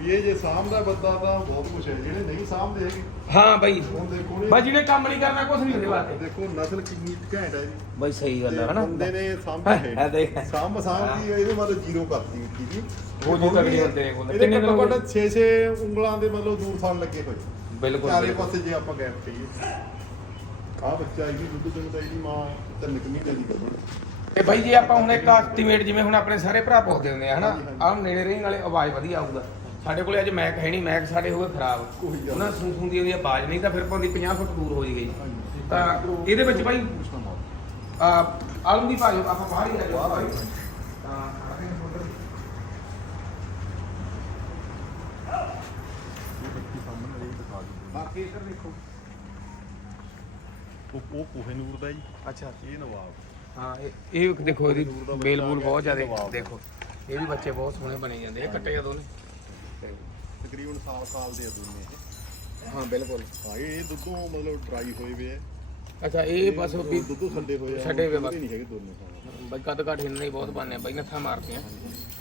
ਵੀ ਇਹ ਜੇ ਸਾਂਭਦਾ ਬੰਦਾ ਤਾਂ ਬਹੁਤ ਕੁਝ ਹੈ ਜਿਹੜੇ ਨਹੀਂ ਸਾਂਭਦੇ ਹੈਗੇ। ਹਾਂ ਬਾਈ। ਹੁਣ ਦੇਖੋ ਨੀ- ਬਸ ਜਿਹਨੇ ਕੰਮ ਨਹੀਂ ਕਰਨਾ ਕੁਝ ਨਹੀਂ ਉਹਦੇ ਵਾਸਤੇ ਦੇਖੋ ਨਸਲ ਕਿੰਨੀ ਘੈਂਟ ਹੈ ਜੀ। ਬਾਈ ਸਹੀ ਗੱਲ ਹੈ ਤੇ ਹਨਾ। ਬੰਦੇ ਨੇ ਸਾਂਭੀ ਹੈ ਹੈ ਦੇਖ। ਸਾਂਭ ਸਾਂਭ ਦੀ ਇਹਦੇ ਮਤਲਬ ਜ਼ੀਰੋ ਕਰਤੀ ਮਿੱਟੀ ਦੀ ਉਹ ਜੀ ਤਗੜੀ ਹੁੰਦੇ ਨੇ ਕੋਲ। ਇਹਦੇ ਕਿੰਨੇ ਦਿਨ ਹੋ ਘੱਟੋ ਗਏ? ਘੱਟ 6-6 ਉਂਗਲਾਂ ਦੇ ਮਤਲਬ ਦੂਰ ਥਣ ਲੱਗੇ ਹੋਏ। ਬਿਲਕੁਲ ਚਾਰੇ ਬਿਲਕੁਲ। ਪਾਸੇ ਜੇ ਆਪਾਂ ਗੈਪ ਕਹੀਏ ਆਹ ਬੱਚਾ ਇਹਦੀ ਦੁੱਧ ਚੰਦਾ ਇਹਦੀ ਮਾਂ ਤਿੰਨ ਕੁ ਮਹੀਨੇ ਦੀ ਗੱਭਣ ਤੇ ਬਾਈ ਜੀ ਆਪਾਂ ਹੁਣ ਇੱਕ ਐਸਟੀਮੇਟ ਜਿਵੇਂ ਹੁਣ ਆਪਣੇ ਸਾਰੇ ਭਰਾ ਪੁੱਛਦੇ ਹੁੰਦੇ ਆ ਹਨਾ? ਹਾਂਜੀ, ਹਾਂਜੀ। ਆਹ ਨੇੜੇ ਰਹੀ ਨਾਲੇ ਆਵਾਜ਼ ਵਧੀਆ ਆਊਗਾ। ਸਾਡੇ ਕੋਲੇ ਅੱਜ ਮੈਕ ਹੈ ਨਹੀਂ ਮੈਕ ਸਾਡੇ ਹੋ ਗਏ ਖਰਾਬ। ਕੋਈ ਗੱਲ ਉਹਨਾਂ ਸੁਣ ਸੁਣਦੀ ਉਹਦੀ ਆਵਾਜ਼ ਨਹੀਂ ਤਾਂ ਫਿਰ ਭਾਵੇਂ 50 ਫੁੱਟ ਦੂਰ ਹੋ ਜੀ ਗਈ। ਤਾਂ ਇਹਦੇ ਵਿੱਚ ਮਾਰ ਆ ਆਲੂ ਦੀ ਭਾਜੋ ਆਪਾਂ ਬਾਹਰ ਹੀ ਆ ਜਾਓ। ਆ। ਤਾਂ ਬਾਕੀ ਇੱਧਰ ਦੇਖੋ। ਉਹ ਉਹ ਕੋਹੇ ਨੂਰ ਦਾ ਜੀ। ਅੱਛਾ। ਇਹ ਨਵਾਬ। ਹਾਂ ਇਹ ਇਹ ਦੇਖੋ ਇਹਦੀ ਦਾ ਬੇਲ ਬੂਲ ਆ ਬਹੁਤ ਜ਼ਿਆਦਾ। ਦੇਖੋ। ਇਹ ਵੀ ਬੱਚੇ ਬਹੁਤ ਸੋਹਣੇ ਬਣੇ ਜਾਂਦੇ ਇਹ ਕੱਟੇ ਜਦੋਂ ਨੇ ਤਕਰੀਬਨ ਸਾਲ ਸਾਲ ਦੇ ਆ ਦੋਨੇ ਇਹ ਹਾਂ ਬਿਲਕੁਲ। ਹਾਂ ਇਹ ਇਹ ਦੁੱਧੋਂ ਮਤਲਬ ਡਰਾਈ ਹੋਏ ਵੇ ਆ। ਅੱਛਾ ਇਹ ਬਸ ਵੀ ਦੁੱਧੋਂ ਛੱਡੇ ਹੋਏ ਆ। ਛੱਡੇ ਹੋਏ ਬਸ ਬਸ। ਨਹੀਂ ਹੈਗੇ ਦੋਨੇ ਹਾਂ। ਬਾਈ ਕੱਦ ਘੱਟ ਹਿੰਨੇ ਹੀ ਬਹੁਤ ਬਣਨੇ ਆ ਬਾਈ ਨੱਥਾ ਮਾਰਦੇ ਆ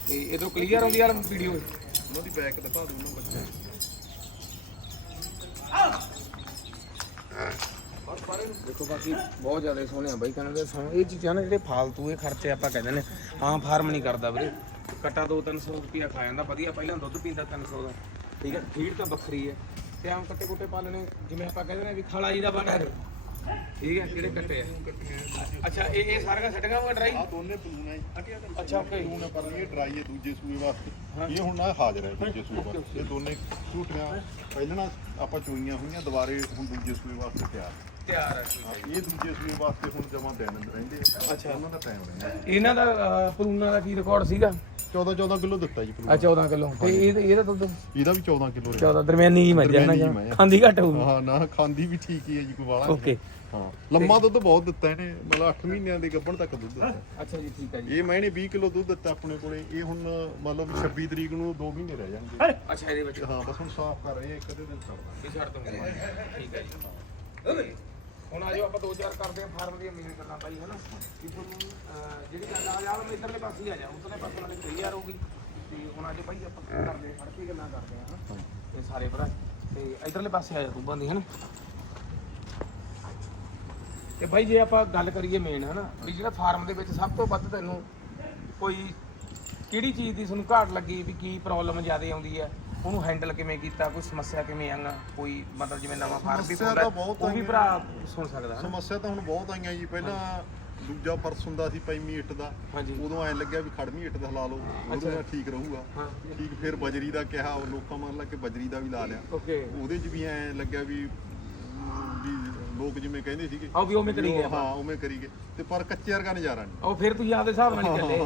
ਤੇ ਇਹ ਤੋਂ ਕਲੀਅਰ ਆਉਂਦੀ ਯਾਰ ਵੀਡੀਓ ਉਹਨਾਂ ਦੀ ਬੈਕ ਦਿਖਾ ਦੋ ਉਹਨਾਂ ਬੱਚੇ ਸਾਰੇ ਨੂੰ ਦੇਖੋ ਬਾਕੀ ਬਹੁਤ ਜ਼ਿਆਦਾ ਸੋਹਣੇ ਆ ਬਾਈ। ਕਹਿੰਦੇ ਸੋਹਣੇ ਇਹ ਚੀਜ਼ਾਂ ਨੇ ਜਿਹੜੇ ਫਾਲਤੂ ਇਹ ਖਰਚੇ ਆਪਾਂ ਕਹਿੰਦੇ ਨੇ ਹਾਂ ਫਾਰਮ ਨਹੀਂ ਕਰਦਾ ਵੀਰੇ। ਕਟਾ 2-300 ਰੁਪਿਆ ਖਾ ਜਾਂਦਾ ਵਧੀਆ ਪਹਿਲਾਂ ਦੁੱਧ ਪੀਂਦਾ 300 ਦਾ। ਠੀਕ ਹੈ ਫੀਡ ਤਾਂ ਵੱਖਰੀ ਹੈ। ਤੇ ਆਮ ਕੱਟੇ ਕੁੱਟੇ ਪਾਲਣੇ ਜਿਵੇਂ ਆਪਾਂ ਕਹਿੰਦੇ ਨੇ ਵੀ ਖਾਲਾ ਜੀ ਦਾ ਬਣਾ ਠੀਕ ਹੈ ਕਿਹੜੇ ਕੱਟੇ ਆ। ਅੱਛਾ ਇਹ ਇਹ ਸਾਰੀਆਂ ਸੱਟੀਆਂ ਵਾ ਡਰਾਈ? ਆ ਦੋਨੇ ਪਲੂਨ ਹੈ। ਅੱਛਾ ਓਕੇ ਪਲੂਨ ਪਰ ਇਹ ਡਰਾਈ ਹੈ ਦੂਜੇ ਸੂਏ ਵਾਸਤੇ। ਇਹ ਹੁਣ ਨਾ ਹਾਜ਼ਰ ਹੈ ਦੂਜੇ ਸੂਏ ਵਾਸਤੇ। ਇਹ ਦੋਨੇ ਝੂਟੀਆਂ ਪਹਿਲਾਂ ਆਪਾਂ ਚੋਈਆਂ ਹੋਈਆਂ ਦੁਬਾਰੇ ਹੁਣ ਦੂਜੇ ਸੂਏ ਵਾਸਤੇ ਤਿਆਰ। ਤਿਆਰ ਹੈ। ਇਹ ਦੂਜੇ ਸੂਏ ਵਾਸਤੇ ਹੁਣ ਜਮਾ ਦਿਨ ਰਹਿੰਦੇ ਆ। ਅੱਛਾ। ਉਹਨਾਂ ਦਾ ਟਾਈਮ ਰਹਿੰਦਾ। ਇਹਨਾਂ ਦਾ ਪਲੂਨਾਂ ਦਾ ਕੀ ਰਿਕਾਰਡ ਸੀਗਾ? 14 14 ਕਿਲੋ ਦਿੱਤਾ ਜੀ ਆ ਪਲੂਨ 14 ਕਿਲੋ ਤੇ ਇਹ ਇਹਦਾ ਦੁੱਧ ਇਹਦਾ ਵੀ 14 ਕਿਲੋ ਰਿਹਾ 14 ਦਰਮਿਆਨੀ ਹੀ ਮੱਝ ਹੈ ਨਾ ਦਰਮਿਆਨੀ ਜਾਂ ਮੱਝ ਆ। ਖਾਂਦੀ ਘੱਟ ਹੋਊ ਹਾਂ ਨਾ ਖਾਂਦੀ ਵੀ ਠੀਕ ਹੀ ਹੈ ਜੀ ਕੋਈ ਵਾਲਾ ਓਕੇ। ਹਾਂ ਲੰਮਾ ਦੁੱਧ ਬਹੁਤ ਦਿੱਤਾ ਇਹਨੇ ਮਤਲਬ 8 ਮਹੀਨਿਆਂ ਦੇ ਗੱਭਣ ਤੱਕ ਦੁੱਧ ਦਿੱਤਾ। ਅੱਛਾ ਜੀ ਠੀਕ ਹੈ ਜੀ। ਇਹ ਮੈਨੇ 20 ਕਿਲੋ ਦੁੱਧ ਦਿੱਤਾ ਆਪਣੇ ਕੋਲੇ। ਇਹ ਹੁਣ ਮਤਲਬ 26 ਤਰੀਕ ਨੂੰ 2 ਮਹੀਨੇ ਰਹਿ ਜਾਣਗੇ। ਅੱਛਾ ਇਹਦੇ ਵਿੱਚ। ਹਾਂ ਬਸ ਹੁਣ ਸਾਫ਼ ਕਰ ਰਹੇ ਆ ਇੱਕ ਅੱਧੇ ਦਿਨ ਛੱਡਦਾ ਵੀ ਛੱਡ ਦੂੰਗਾ ਠੀਕ ਹੈ ਜੀ। ਹੁਣ ਆਜੋ ਆਪਾਂ ਦੋ ਚਾਰ ਕਰਦੇ ਹਾਂ ਫਾਰਮ ਦੀਆਂ ਮੇਨ ਗੱਲਾਂ ਬਾਈ ਹਨਾ? ਕਿ ਤੁਹਾਨੂੰ ਅਹ, ਜਿਹੜੀ ਗੱਲ ਆ ਜਾ ਮੈਂ ਇਧਰਲੇ ਪਾਸੇ ਹੀ ਆ ਜਾ ਉਧਰਲੇ ਪਾਸੇ ਨਾਲ ਕਲੀਅਰ ਹੋਊਗੀ। ਤੇ ਹੁਣ ਅੱਜ ਬਾਈ ਆਪਾਂ ਕਰਦੇ ਹਾਂ ਫੜ ਕੇ ਗੱਲਾਂ ਕਰਦੇ ਹਾਂ ਹਨਾ? ਤੇ ਸਾਰੇ ਭਰਾ ਤੇ ਇਧਰਲੇ ਪਾਸੇ ਆ ਜਾ ਤੂੰ ਬੰਦੀ ਹਨਾ? ਤੇ ਬਾਈ ਜੇ ਆਪਾਂ ਗੱਲ ਕਰੀਏ ਮੇਨ ਹਨਾ? ਵੀ ਜਿਹੜਾ ਫਾਰਮ ਦੇ ਵਿੱਚ ਸਭ ਤੋਂ ਵੱਧ ਤੈਨੂੰ ਕੋਈ ਕਿਹੜੀ ਚੀਜ਼ ਦੀ ਤੁਹਾਨੂੰ ਘਾਟ ਲੱਗੀ ਵੀ ਕੀ ਪ੍ਰੋਬਲਮ ਜ਼ਿਆਦਾ ਆਉਂਦੀ ਹੈ? ਉਹਨੂੰ ਹੈਂਡਲ ਕਿਵੇਂ ਕੀਤਾ ਕੋਈ ਸਮੱਸਿਆ ਕਿਵੇਂ ਆਂਗਾ ਕੋਈ ਮਤਲਬ ਜਿਵੇਂ ਨਵਾਂ ਫਾਰਮ ਵੀ ਸਮੱਸਿਆ ਖੋਲ੍ਹਿਆ, ਤਾਂ ਬਹੁਤ ਉਹ ਵੀ ਆਈਆਂ। ਭਰਾ ਸੁਣ ਸਕਦਾ ਹਨਾ ਸਮੱਸਿਆ ਤਾਂ ਹੁਣ ਬਹੁਤ ਆਈਆਂ ਜੀ ਪਹਿਲਾਂ ਦੂਜਾ ਫਰਸ ਹੁੰਦਾ ਸੀ ਪੈਮੀ ਇੱਟ ਦਾ ਹਾਂਜੀ। ਉਦੋਂ ਐ ਲੱਗਿਆ ਵੀ ਖੜਮੀ ਇੱਟ ਦਾ ਹਿਲਾ ਲਓ ਉਹਦੇ ਨਾਲ ਠੀਕ ਰਹੂਗਾ। ਹਾਂ। ਠੀਕ ਫਿਰ ਬਜਰੀ ਦਾ ਕਿਹਾ ਉਹ ਲੋਕਾਂ ਮੰਨ ਲਾ ਕਿ ਬਜਰੀ ਦਾ ਵੀ ਲਾ ਲਿਆ। ਓਕੇ। ਉਹਦੇ 'ਚ ਵੀ ਐ ਲੱਗਿਆ ਵੀ ਵੀ ਲੋਕ ਜਿਵੇਂ ਕਹਿੰਦੇ ਸੀਗੇ। ਆਹ ਵੀ ਉਵੇਂ ਕਰੀ ਗਏ ਹਾਂ ਉਵੇਂ ਕਰੀ ਗਏ। ਤੇ ਪਰ ਕੱਚੇ ਵਰਗਾ ਨਜ਼ਾਰਾ ਨਹੀਂ। ਉਹ ਫਿਰ ਤੁਸੀਂ ਆਪਦੇ ਹਿਸਾਬ ਨਾਲ ਹੀ ਚੱਲੇ।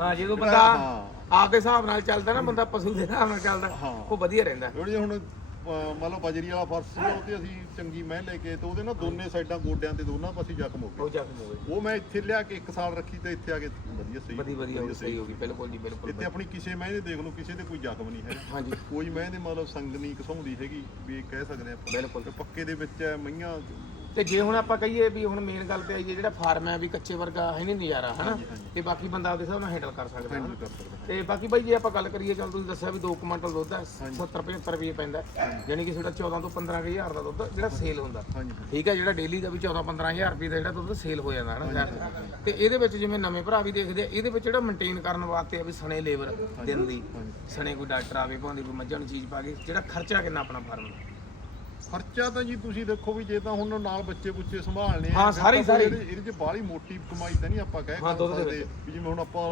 ਹਾਂ, ਜਦੋਂ ਬੰਦਾ ਹਾਂ। ਆਪਦੇ ਹਿਸਾਬ ਨਾਲ ਚੱਲਦਾ ਨਾ ਬੰਦਾ ਪਸ਼ੂ ਦੇ ਹਿਸਾਬ ਨਾਲ ਚੱਲਦਾ ਹਾਂ। ਉਹ ਵਧੀਆ ਰਹਿੰਦਾ। ਜਿਹੜੀ ਹੁਣ ਮੰਨ ਲਓ ਬਜਰੀ ਵਾਲਾ ਫਰਸ਼ ਸੀ ਉਹ ਤੇ ਅਸੀਂ ਚੰਗੀ ਮਹਿ ਲੈ ਕੇ ਤੇ ਉਹਦੇ ਨਾਲ ਦੋਨੇ ਸਾਈਡਾਂ ਗੋਡਿਆਂ ਤੇ ਦੋਨਾਂ ਪਾਸੇ ਜ਼ਖਮ ਹੋ ਉਹ ਗਏ ਜ਼ਖਮ ਹੋ ਗਏ। ਉਹ ਮੈਂ ਇੱਥੇ ਲਿਆ ਕੇ 1 ਸਾਲ ਰੱਖੀ ਤੇ ਇੱਥੇ ਆ ਕੇ ਵਧੀਆ ਸਹੀ ਵਧੀਆ ਵਧੀਆ ਹੋ ਗਈ, ਸਹੀ ਹੋ ਗਈ ਬਿਲਕੁਲ ਜੀ ਬਿਲਕੁਲ ਇੱਥੇ ਆਪਣੀ ਕਿਸੇ ਮਹਿ ਦੇ ਦੇਖ ਲਓ ਕਿਸੇ ਦੇ ਕੋਈ ਜ਼ਖਮ ਨਹੀਂ ਹੈ ਹਾਂਜੀ। ਕੋਈ ਮਹਿ ਦੇ ਮਤਲਬ ਸੰਗ ਨਹੀਂ ਘਸਾਉਂਦੀ ਹੈਗੀ ਵੀ ਇਹ ਕਹਿ ਸਕਦੇ ਆਪਾਂ। ਬਿਲਕੁਲ। ਤੇ ਪੱਕੇ ਦੇ ਵਿੱਚ ਹੈ ਮਈਆਂ ਤੇ ਜੇ ਹੁਣ ਆਪਾਂ ਕਹੀਏ ਵੀ ਹੁਣ ਮੇਨ ਗੱਲ ਤੇ ਆਈਏ ਜਿਹੜਾ ਫਾਰਮ ਹੈ ਵੀ ਕੱਚੇ ਵਰਗਾ ਹੈ ਨਹੀਂ ਨਜ਼ਾਰਾ ਹਨਾ। ਤੇ ਬਾਕੀ ਬੰਦਾ ਆਪਦੇ ਹਿਸਾਬ ਨਾਲ ਹੈਂਡਲ ਕਰ ਸਕਦਾ ਹਨਾ? ਤੇ ਬਾਕੀ ਬਾਈ ਜੇ ਆਪਾਂ ਗੱਲ ਕਰੀਏ ਚੱਲ ਤੁਸੀਂ ਦੱਸਿਆ ਵੀ 2 ਕੁਇੰਟਲ ਦੁੱਧ ਹੈ ਹਾਂਜੀ। 70 75 ਰੁਪਏ ਪੈਂਦਾ। ਯਾਨੀ ਕਿ ਤੁਹਾਡਾ 14 ਤੋਂ 15 ਹਜ਼ਾਰ ਦਾ ਦੁੱਧ ਜਿਹੜਾ ਸੇਲ ਹੁੰਦਾ। ਠੀਕ ਹੈ ਜਿਹੜਾ ਡੇਲੀ ਦਾ ਵੀ 14 15000 ਰੁਪਏ ਦਾ ਜਿਹੜਾ ਦੁੱਧ ਸੇਲ ਹੋ ਜਾਂਦਾ ਹੈ ਨਾ ਸ਼ਹਿਰ ਤੇ ਇਹਦੇ ਵਿੱਚ ਜਿਵੇਂ ਨਵੇਂ ਭਰਾ ਵੀ ਦੇਖਦੇ ਆ ਇਹਦੇ ਵਿੱਚ ਜਿਹੜਾ ਮੇਨਟੇਨ ਕਰਨ ਵਾਸਤੇ ਆ ਵੀ ਸਣੇ ਲੇਬਰ ਦਿਨ ਦੀ। ਸਣੇ ਕੋਈ ਡਾਕਟਰ ਆਵੇ ਭਾਵੇਂ ਕੋਈ ਮੱਝਾਂ ਨੂੰ ਚੀਜ਼ ਪਾ ਕੇ ਜਿਹੜਾ ਖਰਚਾ ਕਿੰਨਾ ਆਪਣਾ ਫਾਰਮ ਦਾ? ਖਰਚਾ ਤਾਂ ਜੀ ਤੁਸੀਂ ਦੇਖੋ ਵੀ ਜੇ ਤਾਂ ਹੁਣ ਨਾਲ ਬੱਚੇ ਬੁੱਚੇ ਸੰਭਾਲਣੇ ਹਾਂ, ਫਿਰ ਸਾਰੇ- ਤਾਂ ਕੋਈ ਸਾਰੇ। ਇਹਦੇ ਇਹਦੇ 'ਚ ਬਾਹਲੀ ਮੋਟੀ ਕਮਾਈ ਤਾਂ ਨਹੀਂ ਆਪਾਂ ਕਹਿ ਹਾਂ, ਦੁੱਧ ਦੇ ਸਕਦੇ ਵੀ ਜਿਵੇਂ ਹੁਣ ਆਪਾਂ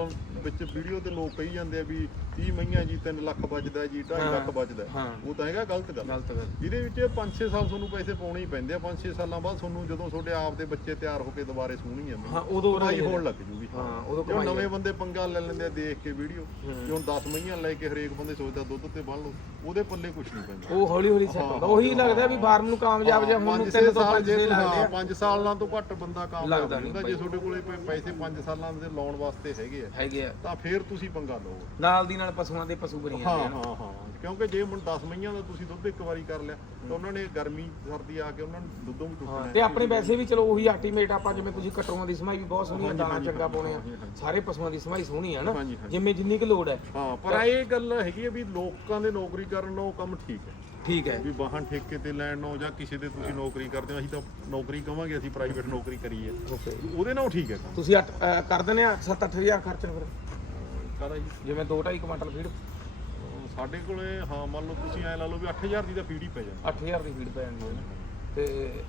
ਵਿੱਚ ਵੀਡੀਓ ਤੇ ਲੋਕ ਕਹੀ ਜਾਂਦੇ ਆ ਵੀ 30 ਮਈਆਂ ਜੀ 3 ਲੱਖ ਬਚਦਾ ਜੀ 2.5 ਹਾਂ, ਲੱਖ ਬਚਦਾ ਹਾਂ। ਉਹ ਤਾਂ ਹੈਗਾ ਗਲਤ ਗੱਲ। ਗਲਤ ਗੱਲ। ਇਹਦੇ ਵਿੱਚ 5-6 ਸਾਲ ਤੁਹਾਨੂੰ ਪੈਸੇ ਪਾਉਣੇ ਹੀ ਪੈਂਦੇ ਆ। 5-6 ਸਾਲਾਂ ਬਾਅਦ ਤੁਹਾਨੂੰ ਜਦੋਂ ਤੁਹਾਡੇ ਆਪ ਦੇ ਬੱਚੇ ਤਿਆਰ ਹੋ ਕੇ ਦੁਬਾਰੇ ਸੂਣੀ ਆ ਹਾਂ ਉਦੋਂ ਕਮਾਈ ਹੋਣ ਲੱਗ ਜੂਗੀ। ਹਾਂ ਉਦੋਂ ਕਮਾਈ ਨਵੇਂ ਬੰਦੇ ਪੰਗਾ ਲੈ ਲੈਂਦੇ ਆ ਦੇਖ ਕੇ ਵੀਡੀਓ ਜੇ ਹੁਣ 10 ਮਈਆਂ ਲੈ ਕੇ ਹਰੇਕ ਬੰਦੇ ਸੋਚਦਾ ਦੁੱਧ ਤੇ ਬੰਨ ਲਓ ਉਹਦੇ ਪੱਲੇ ਕੁਝ ਨਹੀਂ ਪੈਂਦਾ। ਉਹ ਹੌਲੀ ਹੌਲੀ ਸੈੱਟ ਹੁੰਦਾ। ਉਹੀ ਲੱਗਦਾ ਵੀ ਫਾਰਮ ਨੂੰ ਕਾਮਯਾਬ ਜਿਹਾ ਹੁਣ ਨੂੰ ਪੰਜ ਤਿੰਨ ਛੇ ਤੋਂ ਸਾਲ ਪੰਜ ਜੇ ਛੇ ਲੱਗਦੇ ਹਾਂ ਆ। 5 ਸਾਲਾਂ ਤੋਂ ਘੱਟ ਬੰਦਾ ਕਾਮਯਾਬ ਲੱਗਦਾ ਨਹੀਂ ਹੁੰਦਾ ਜੇ ਤੁਹਾਡੇ ਕੋਲੇ ਪੈਸੇ 5 ਸਾਲਾਂ ਦੇ ਲਾਉਣ ਵਾਸਤੇ ਹੈਗੇ ਆ ਹੈਗੇ ਆ। ਤਾਂ ਫੇਰ ਤੁਸੀਂ ਪੰਗਾ ਲਓ। ਨਾਲ ਦੀ ਨਾਲ ਪਸ਼ੂਆਂ ਦੇ ਪਸ਼ੂ ਬਣੀ ਹਾਂ ਜਾਂਦੇ ਆ। ਹਾਂ ਹਾਂ ਕਿਉਂਕਿ ਜੇ ਹੁਣ 10 ਮਈਆਂ ਦਾ ਤੁਸੀਂ ਦੁੱਧ ਇੱਕ ਵਾਰੀ ਕਰ ਲਿਆ ਤਾਂ ਉਹਨਾਂ ਨੇ ਗਰਮੀ ਸਰਦੀ ਆ ਕੇ ਉਹਨਾਂ ਨੂੰ ਦੁੱਧੋਂ ਵੀ ਟੁੱਟਣਾ ਹਾਂ, ਤੇ ਆਪਣੇ ਵੈਸੇ ਵੀ ਚਲੋ ਉਹੀ ਆਲਟੀਮੇਟ ਆਪਾਂ ਜਿਵੇਂ ਤੁਸੀਂ ਕਟੋਆਂ ਦੀ ਸਮਾਈ ਵੀ ਬਹੁਤ ਸੋਹਣੀ ਆ ਦਾਣਾ ਚੰਗਾ ਪਾਉਣੇ ਆ ਸਾਰੇ ਪਸ਼ੂਆਂ ਦੀ ਸਮਾਈ ਸੋਹਣੀ ਆ ਨਾ। ਜਿਵੇਂ ਜਿੰਨੀ ਕੁ ਲੋੜ ਹੈ। ਹਾਂ ਪਰ ਇਹ ਗੱਲ ਹੈਗੀ ਹੈ ਵੀ ਲੋਕਾਂ ਦੇ ਨੌਕਰੀ ਕਰਨ ਨੂੰ ਉਹ ਕੰਮ ਠੀਕ ਹੈ। ਠੀਕ ਹੈ। ਵੀ ਵਾਹਨ ਠੇਕੇ ਤੇ ਲੈਣ ਨੂੰ ਜਾਂ ਕਿਸੇ ਦੇ ਤੁਸੀਂ ਨੌਕਰੀ ਕਰਦੇ ਹੋ ਅਸੀਂ ਤਾਂ ਨੌਕਰੀ ਕਵਾਂਗੇ ਅਸੀਂ ਪ੍ਰਾਈਵੇਟ ਨੌਕਰੀ ਕਰੀ ਹੈ ਓਕੇ ਉਹਦੇ ਨਾਲ ਉਹ ਠੀਕ ਹੈ ਕੰਮ। ਤੁਸੀਂ ਅੱਠ- ਅਹ ਕਰ ਦਿੰਦੇ ਆ 7-8000 ਖਰਚਾ ਫਿਰ? ਕਾਹਦਾ ਜੀ? ਜਿਵੇਂ 2.5 ਕੁਇੰਟਲ ਫੀਡ? ਅਹ ਸਾਡੇ ਕੋਲੇ ਹਾਂ ਮੰਨ ਲਓ ਤੁਸੀਂ ਐ ਲਾ ਲਓ ਵੀ 8000 ਦੀ ਤਾਂ ਫੀਡ ਹੀ ਪੈ ਜਾਂਦੀ। 8000 ਦੀ ਫੀਡ ਪੈ ਜਾਂਦੀ ਹੈ ਨਾ। ਤੇ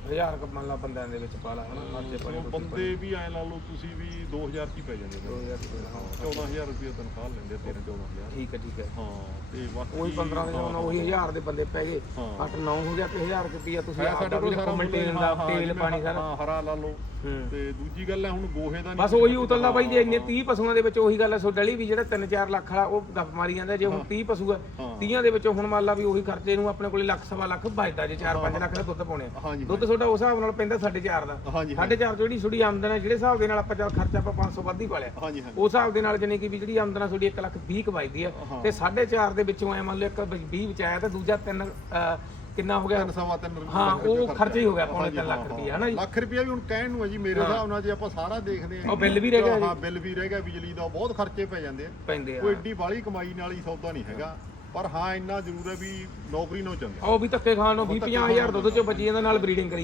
1000 ਕ ਮੰਨ ਲਾ ਬੰਦਿਆਂ ਦੇ ਵਿੱਚ ਪਾ ਲਾ ਹਨਾ ਖਰਚੇ ਪਾਣੀ ਉਹ ਬੰਦੇ ਵੀ ਐ ਲਾ ਲਓ ਤੁਸੀਂ ਵੀ 2000 ਚ ਹੀ ਪੈ ਜਾਂਦੇ ਨੇ। 2000 ਰੁਪਏ ਹਾਂ। 14000 ਰੁਪਏ ਤਨਖਾਹ ਲੈਂਦੇ 13 14000 ਠੀਕ ਹੈ ਠੀਕ ਹੈ। ਹਾਂ ਤੇ ਬਾਕੀ ਉਹੀ 15 ਦੇ ਨਾਲ ਉਹੀ 1000 ਦੇ ਬੰਦੇ ਪੈ ਗਏ। ਹਾਂ। 8-9 ਹੋ ਗਿਆ ਤੇ 1000 ਰੁਪਈਆ ਤੁਸੀਂ ਸਾਡੇ ਕੋਲ ਵੀ ਸਾਰਾ ਮੇਨਟੇਨ ਦਾ ਤੇਲ ਪਾਣੀ ਸਾਰਾ। ਹਾਂ ਹਰਾ ਲਾ ਲਓ ਹੂੰ। ਤੇ ਦੂਜੀ ਗੱਲ ਹੈ ਹੁਣ ਗੋਹੇ ਦਾ ਬਸ ਉਹੀ ਉਤਲਦਾ ਬਾਈ ਜੇ ਇੰਨੇ 30 ਪਸ਼ੂਆਂ ਦੇ ਵਿੱਚ ਉਹੀ ਗੱਲ ਹੈ ਸੋ ਡਲੀ ਵੀ ਜਿਹੜਾ 3-4 ਲੱਖ ਵਾਲਾ ਉਹ ਗੱਪ ਮਾਰੀ ਜਾਂਦਾ ਜੇ ਹੁਣ 30 ਪਸ਼ੂ ਹੈ ਹਾਂ। 30 ਦੇ ਵਿੱਚੋਂ ਹੁਣ ਮੰਨ ਲਾ ਵੀ ਉਹੀ ਖਰਚੇ ਨੂੰ ਆਪਣੇ ਕੋਲੇ ਲੱਖ ਸਵਾ ਲੱਖ ਬਚਦਾ ਜੇ 4-5 ਲੱਖ ਦਾ ਦੁੱਧ ਪਾਉਣੇ ਆ। ਹਾਂਜੀ ਦੁੱਧ ਤੁਹਾਡਾ ਉਸ ਹਿਸਾਬ ਨਾਲ ਪੈਂਦਾ 4.5 ਦਾ। ਹਾਂਜੀ 4.5 ਜਿਹੜੀ ਛੁੜੀ ਆਮਦਨ ਹੈ ਜਿਹੜੇ ਹਿਸਾਬ ਦੇ ਨਾਲ ਆਪਾਂ ਚੱਲ ਖਰਚਾ ਆਪਾਂ 500 ਵੱਧ ਹੀ ਪਾ ਲਿਆ। ਹਾਂਜੀ ਉਸ ਹਿਸਾਬ ਦੇ ਨਾਲ ਜਾਨੀ ਕਿ ਵੀ ਜਿਹੜੀ ਆਮਦਨ ਆ ਤੁਹਾਡੀ 1 ਲੱਖ 20 ਕਮਾਈਦੀ ਹੈ ਹਾਂ। ਤੇ 4.5 ਦੇ ਵਿੱਚੋਂ ਐ ਮੰਨ ਲਓ ਇੱਕ 20 ਬਚਾਇਆ ਤੇ ਦੂਜਾ 3 ਕਿੰਨਾ ਹੋ ਗਿਆ? ਤਿੰਨ ਸਵਾ ਤਿੰਨ ਰੁਪਏ ਹਾਂ ਰੁਪਏ ਉਹ ਖਰਚਾ ਹੀ ਹੋ ਗਿਆ ਪੌਣੇ 3 ਲੱਖ ਹਾਂ, ਰੁਪਈਆ ਹਨਾ ਜੀ? ਲੱਖ ਰੁਪਿਆ ਵੀ ਹੁਣ ਕਹਿਣ ਨੂੰ ਹੈ ਜੀ ਮੇਰੇ ਹਿਸਾਬ ਨਾਲ ਜੇ ਆਪਾਂ ਸਾਰਾ ਦੇਖਦੇ ਹਾਂ ਉਹ ਬਿੱਲ ਵੀ ਰਹਿ ਗਿਆ ਹਾਂ ਬਿੱਲ ਵੀ ਰਹਿ ਗਿਆ ਬਿਜਲੀ ਦਾ ਬਹੁਤ ਖਰਚੇ ਪੈ ਜਾਂਦੇ ਆ। ਪੈਂਦੇ ਆ। ਕੋਈ ਏਡੀ ਬਾਲੀ ਕਮਾਈ ਨਾਲ ਹੀ ਸੌਦਾ ਨਹੀਂ ਹੈਗਾ। ਪਰ ਹਾਂ ਇੰਨਾ ਜ਼ਰੂਰ ਹੈ ਵੀ ਨੌਕਰੀ ਨਾ ਚੰਗਾ। ਉਹ ਵੀ ਧੱਕੇ ਖਾਣ ਨੂੰ 20 ਹਜ਼ਾਰ ਦੁੱਧ ਚੋਂ ਬਚੀ ਜਾਂਦਾ ਨਾਲ ਬਰੀਡਿੰਗ ਕਰੀ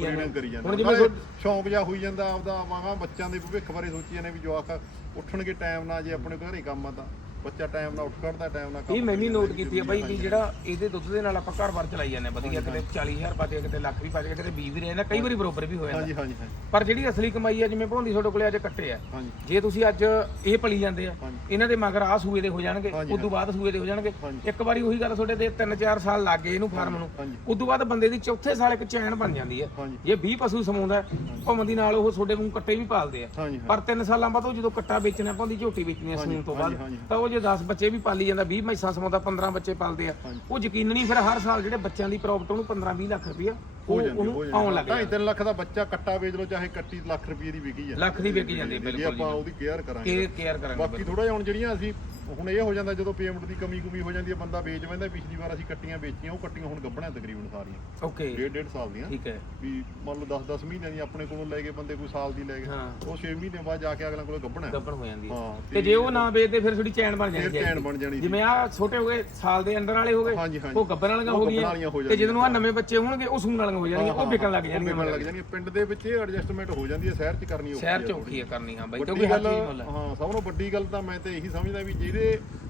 ਜਾਂਦੇ। ਹੁਣ ਜਿਵੇਂ ਸ਼ੌਂਕ ਜਿਹਾ ਹੋਈ ਜਾਂਦਾ ਆਪਦਾ ਮਾਵਾ ਬੱਚਿਆਂ ਦੇ ਭਵਿੱਖ ਬਾਰੇ ਸੋਚੀ ਜਾਂਦੇ ਵੀ ਜਵਾਕ ਉੱਠਣਗੇ ਟਾਈਮ ਨਾਲ ਜੇ ਆਪਣੇ ਘਰੇ ਕੰਮ ਆ ਤਾਂ। ਬੱਚਾ ਟਾਈਮ ਨਾਲ ਉੱਠ ਖੜਦਾ ਟਾਈਮ ਨਾਲ ਇਹ ਮੈਂ ਵੀ ਨੋਟ ਕੀਤੀ ਹੈ ਬਾਈ ਕਿ ਜਿਹੜਾ ਇਹਦੇ ਦੁੱਧ ਦੇ ਨਾਲ ਆਪਾਂ ਘਰ-ਬਾਰ ਚਲਾਈ ਜਾਂਦੇ ਹਾਂ। ਵਧੀਆ ਕਿਤੇ 40000 ਬਚ ਗਿਆ ਕਿਤੇ ਲੱਖ ਵੀ ਬਚ ਗਿਆ ਕਿਤੇ 20 ਵੀ ਰਹਿ ਜਾਂਦਾ ਕਈ ਵਾਰੀ ਬਰੋਬਰ ਵੀ ਹੋ ਜਾਂਦਾ। ਹਾਂਜੀ ਹਾਂਜੀ ਹਾਂਜੀ। ਪਰ ਜਿਹੜੀ ਅਸਲੀ ਕਮਾਈ ਆ ਜਿਵੇਂ ਭੌਂਦੀ ਤੁਹਾਡੇ ਕੋਲੇ ਅੱਜ ਕੱਟੇ ਆ ਹਾਂਜੀ। ਜੇ ਤੁਸੀਂ ਅੱਜ ਇਹ ਪਲੀ ਜਾਂਦੇ ਆ। ਇਹਨਾਂ ਦੇ ਮਗਰ ਆ ਸੂਏ ਦੇ ਹੋ ਜਾਣਗੇ ਉਸ ਤੋਂ ਬਾਅਦ ਸੂਏ ਦੇ ਹੋ ਜਾਣਗੇ। ਇੱਕ ਵਾਰੀ ਉਹੀ ਗੱਲ ਤੁਹਾਡੇ ਤੇ 3-4 ਸਾਲ ਲੱਗ ਗਏ ਇਹਨੂੰ ਫਾਰਮ ਨੂੰ ਉਸ ਤੋਂ ਬਾਅਦ ਬੰਦੇ ਦੀ ਚੌਥੇ ਸਾਲ ਇੱਕ ਚੈਨ ਬਣ ਜਾਂਦੀ ਹੈ ਜੇ 20 ਪਸ਼ੂ ਸਮਾਉਂਦਾ ਭੌਂਦੀ ਨਾਲ ਉਹ ਤੁਹਾਡੇ ਨੂੰ ਕੱਟੇ ਵੀ ਪਾਲਦੇ ਆ। ਪਰ 3 ਸਾਲਾਂ ਬਾਅਦ ਉਹ ਜਦੋਂ ਕੱਟਾ ਵੇਚਣਾ ਭੌਂਦੀ ਝੋਟੀ ਵੇਚਣੀ ਆ ਸੂਣ ਤੋਂ ਬਾਅਦ। ਤਾਂ ਉਹ ਜੇ 10 ਬੱਚੇ ਵੀ ਪਾਲੀ ਜਾਂਦਾ 20 ਮੈਸਾਂ ਸਮਾਉਂਦਾ 15 ਬੱਚੇ ਪਾਲਦੇ ਆ। ਉਹ ਯਕੀਨਨੀ ਫਿਰ ਹਰ ਸਾਲ ਜਿਹੜੇ ਬੱਚਿਆਂ ਦੀ ਪ੍ਰੋਫਿਟ ਉਹਨੂੰ 15-20 ਲੱਖ ਰੁਪਇਆ ਹੋ ਜਾਂਦੀ ਆਉਣ ਲੱਗ ਜਾਂਦੀ ਜਾਂਦਾ। 2.5 ਲੱਖ ਦਾ ਬੱਚਾ ਕੱਟਾ ਵੇਚ ਲਓ ਚਾਹੇ ਕੱਟੀ ਲੱਖ ਰੁਪਏ ਦੀ ਵਿਕੀ ਜਾਂਦੀ। ਲੱਖ ਦੀ ਵੇਚੀ ਜਾਂਦੀ ਬਿਲਕੁਲ ਆਪਾਂ ਉਹਦੀ ਕੇਅਰ ਕਰਾਂਗੇ। ਕੇਅਰ ਕਰਾਂਗੇ ਬਾਕੀ ਥੋੜਾ ਜਿਹਾ ਹੁਣ ਜਿਹੜੀਆਂ ਅਸੀਂ ਹੁਣ ਇਹ ਹੋ ਜਾਂਦਾ ਜਦੋਂ ਪੇਮੈਂਟ ਦੀ ਕਮੀ ਕੁਮੀ ਹੋ ਜਾਂਦੀ ਹੈ ਬੰਦਾ ਵੇਚ ਵੈਂਦਾ ਪਿਛਲੀ ਵਾਰ ਅਸੀਂ ਕੱਟੀਆਂ ਵੇਚੀਆਂ ਉਹ ਕੱਟੀਆਂ ਹੁਣ ਗੱਭਣਾ ਤਕਰੀਬਨ ਸਾਰੀਆਂ। ਓਕੇ। ਡੇਢ ਡੇਢ ਸਾਲ ਦੀਆਂ। ਠੀਕ ਹੈ। ਵੀ ਮੰਨ ਲਓ 10 10 ਮਹੀਨਿਆਂ ਦੀ ਆਪਣੇ ਕੋਲੋਂ ਲੈ ਕੇ ਬੰਦੇ ਕੋਈ ਸਾਲ ਦੀ ਲੈ ਗਏ। ਹਾਂ। ਉਹ 6 ਮਹੀਨੇ ਬਾਅਦ ਜਾ ਕੇ ਅਗਲਾ ਕੋਲ ਗੱਭਣਾ ਹੈ। ਗੱਬਣ ਹੋ ਜਾਂਦੀ ਹੈ। ਹਾਂ ਤੇ ਜੇ ਉਹ ਨਾ ਵੇਚਦੇ ਫਿਰ ਥੋੜੀ ਚੈਨ ਬਣ ਫਿਰ ਜਾਣੀ ਚੈਨ ਬਣ ਜਾਣੀ ਜਿਵੇਂ ਆ ਛੋਟੇ ਹੋ ਗਏ ਸਾਲ ਦੇ ਅੰਦਰ ਵਾਲੇ ਹੋ ਗਏ ਉਹ ਹੋ ਗੱਭਣ ਵਾਲੀਆਂ ਹੋ ਗਈਆਂ ਤੇ। ਜਦੋਂ ਆ ਨਵੇਂ ਬੱਚੇ ਹੋਣਗੇ ਉਹ ਸੂਣ ਵਾਲੀਆਂ ਹੋ ਜਾਣਗੀਆਂ ਉਹ ਵਿਕਣ ਲੱਗ ਜਾਣਗੀਆਂ ਵਿਕਣ ਲੱਗ ਜਾਣਗੀਆਂ। ਪਿੰਡ ਦੇ ਵਿੱਚ ਇਹ ਐਡਜਸਟਮੈਂਟ ਹੋ ਜਾਂਦੀ ਹੈ ਸ਼ਹਿਰ 'ਚ ਕਰਨੀ ਔਖੀ ਸ਼ਹਿਰ ਹੈ ਚ ਔਖੀ ਹੈ ਕਰਨੀ ਹਾਂ ਬਾਈ ਕਿਉਂਕਿ ਹਰ ਗੱਲ ਚੀਜ਼ ਮੁੱਲ ਹੈ। ਹਾਂ ਸਭ ਤੋਂ ਵੱਡੀ ਗੱਲ ਤਾਂ ਮੈਂ ਤੇ ਇਹੀ ਸਮਝਦਾ ਵੀ ਜਿਹਦੇ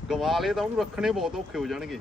ਗਵਾ ਲਏ ਤਾਂ ਉਹਨੂੰ ਰੱਖਣੇ ਬਹੁਤ ਔਖੇ ਹੋ ਜਾਣਗੇ ਇਹ।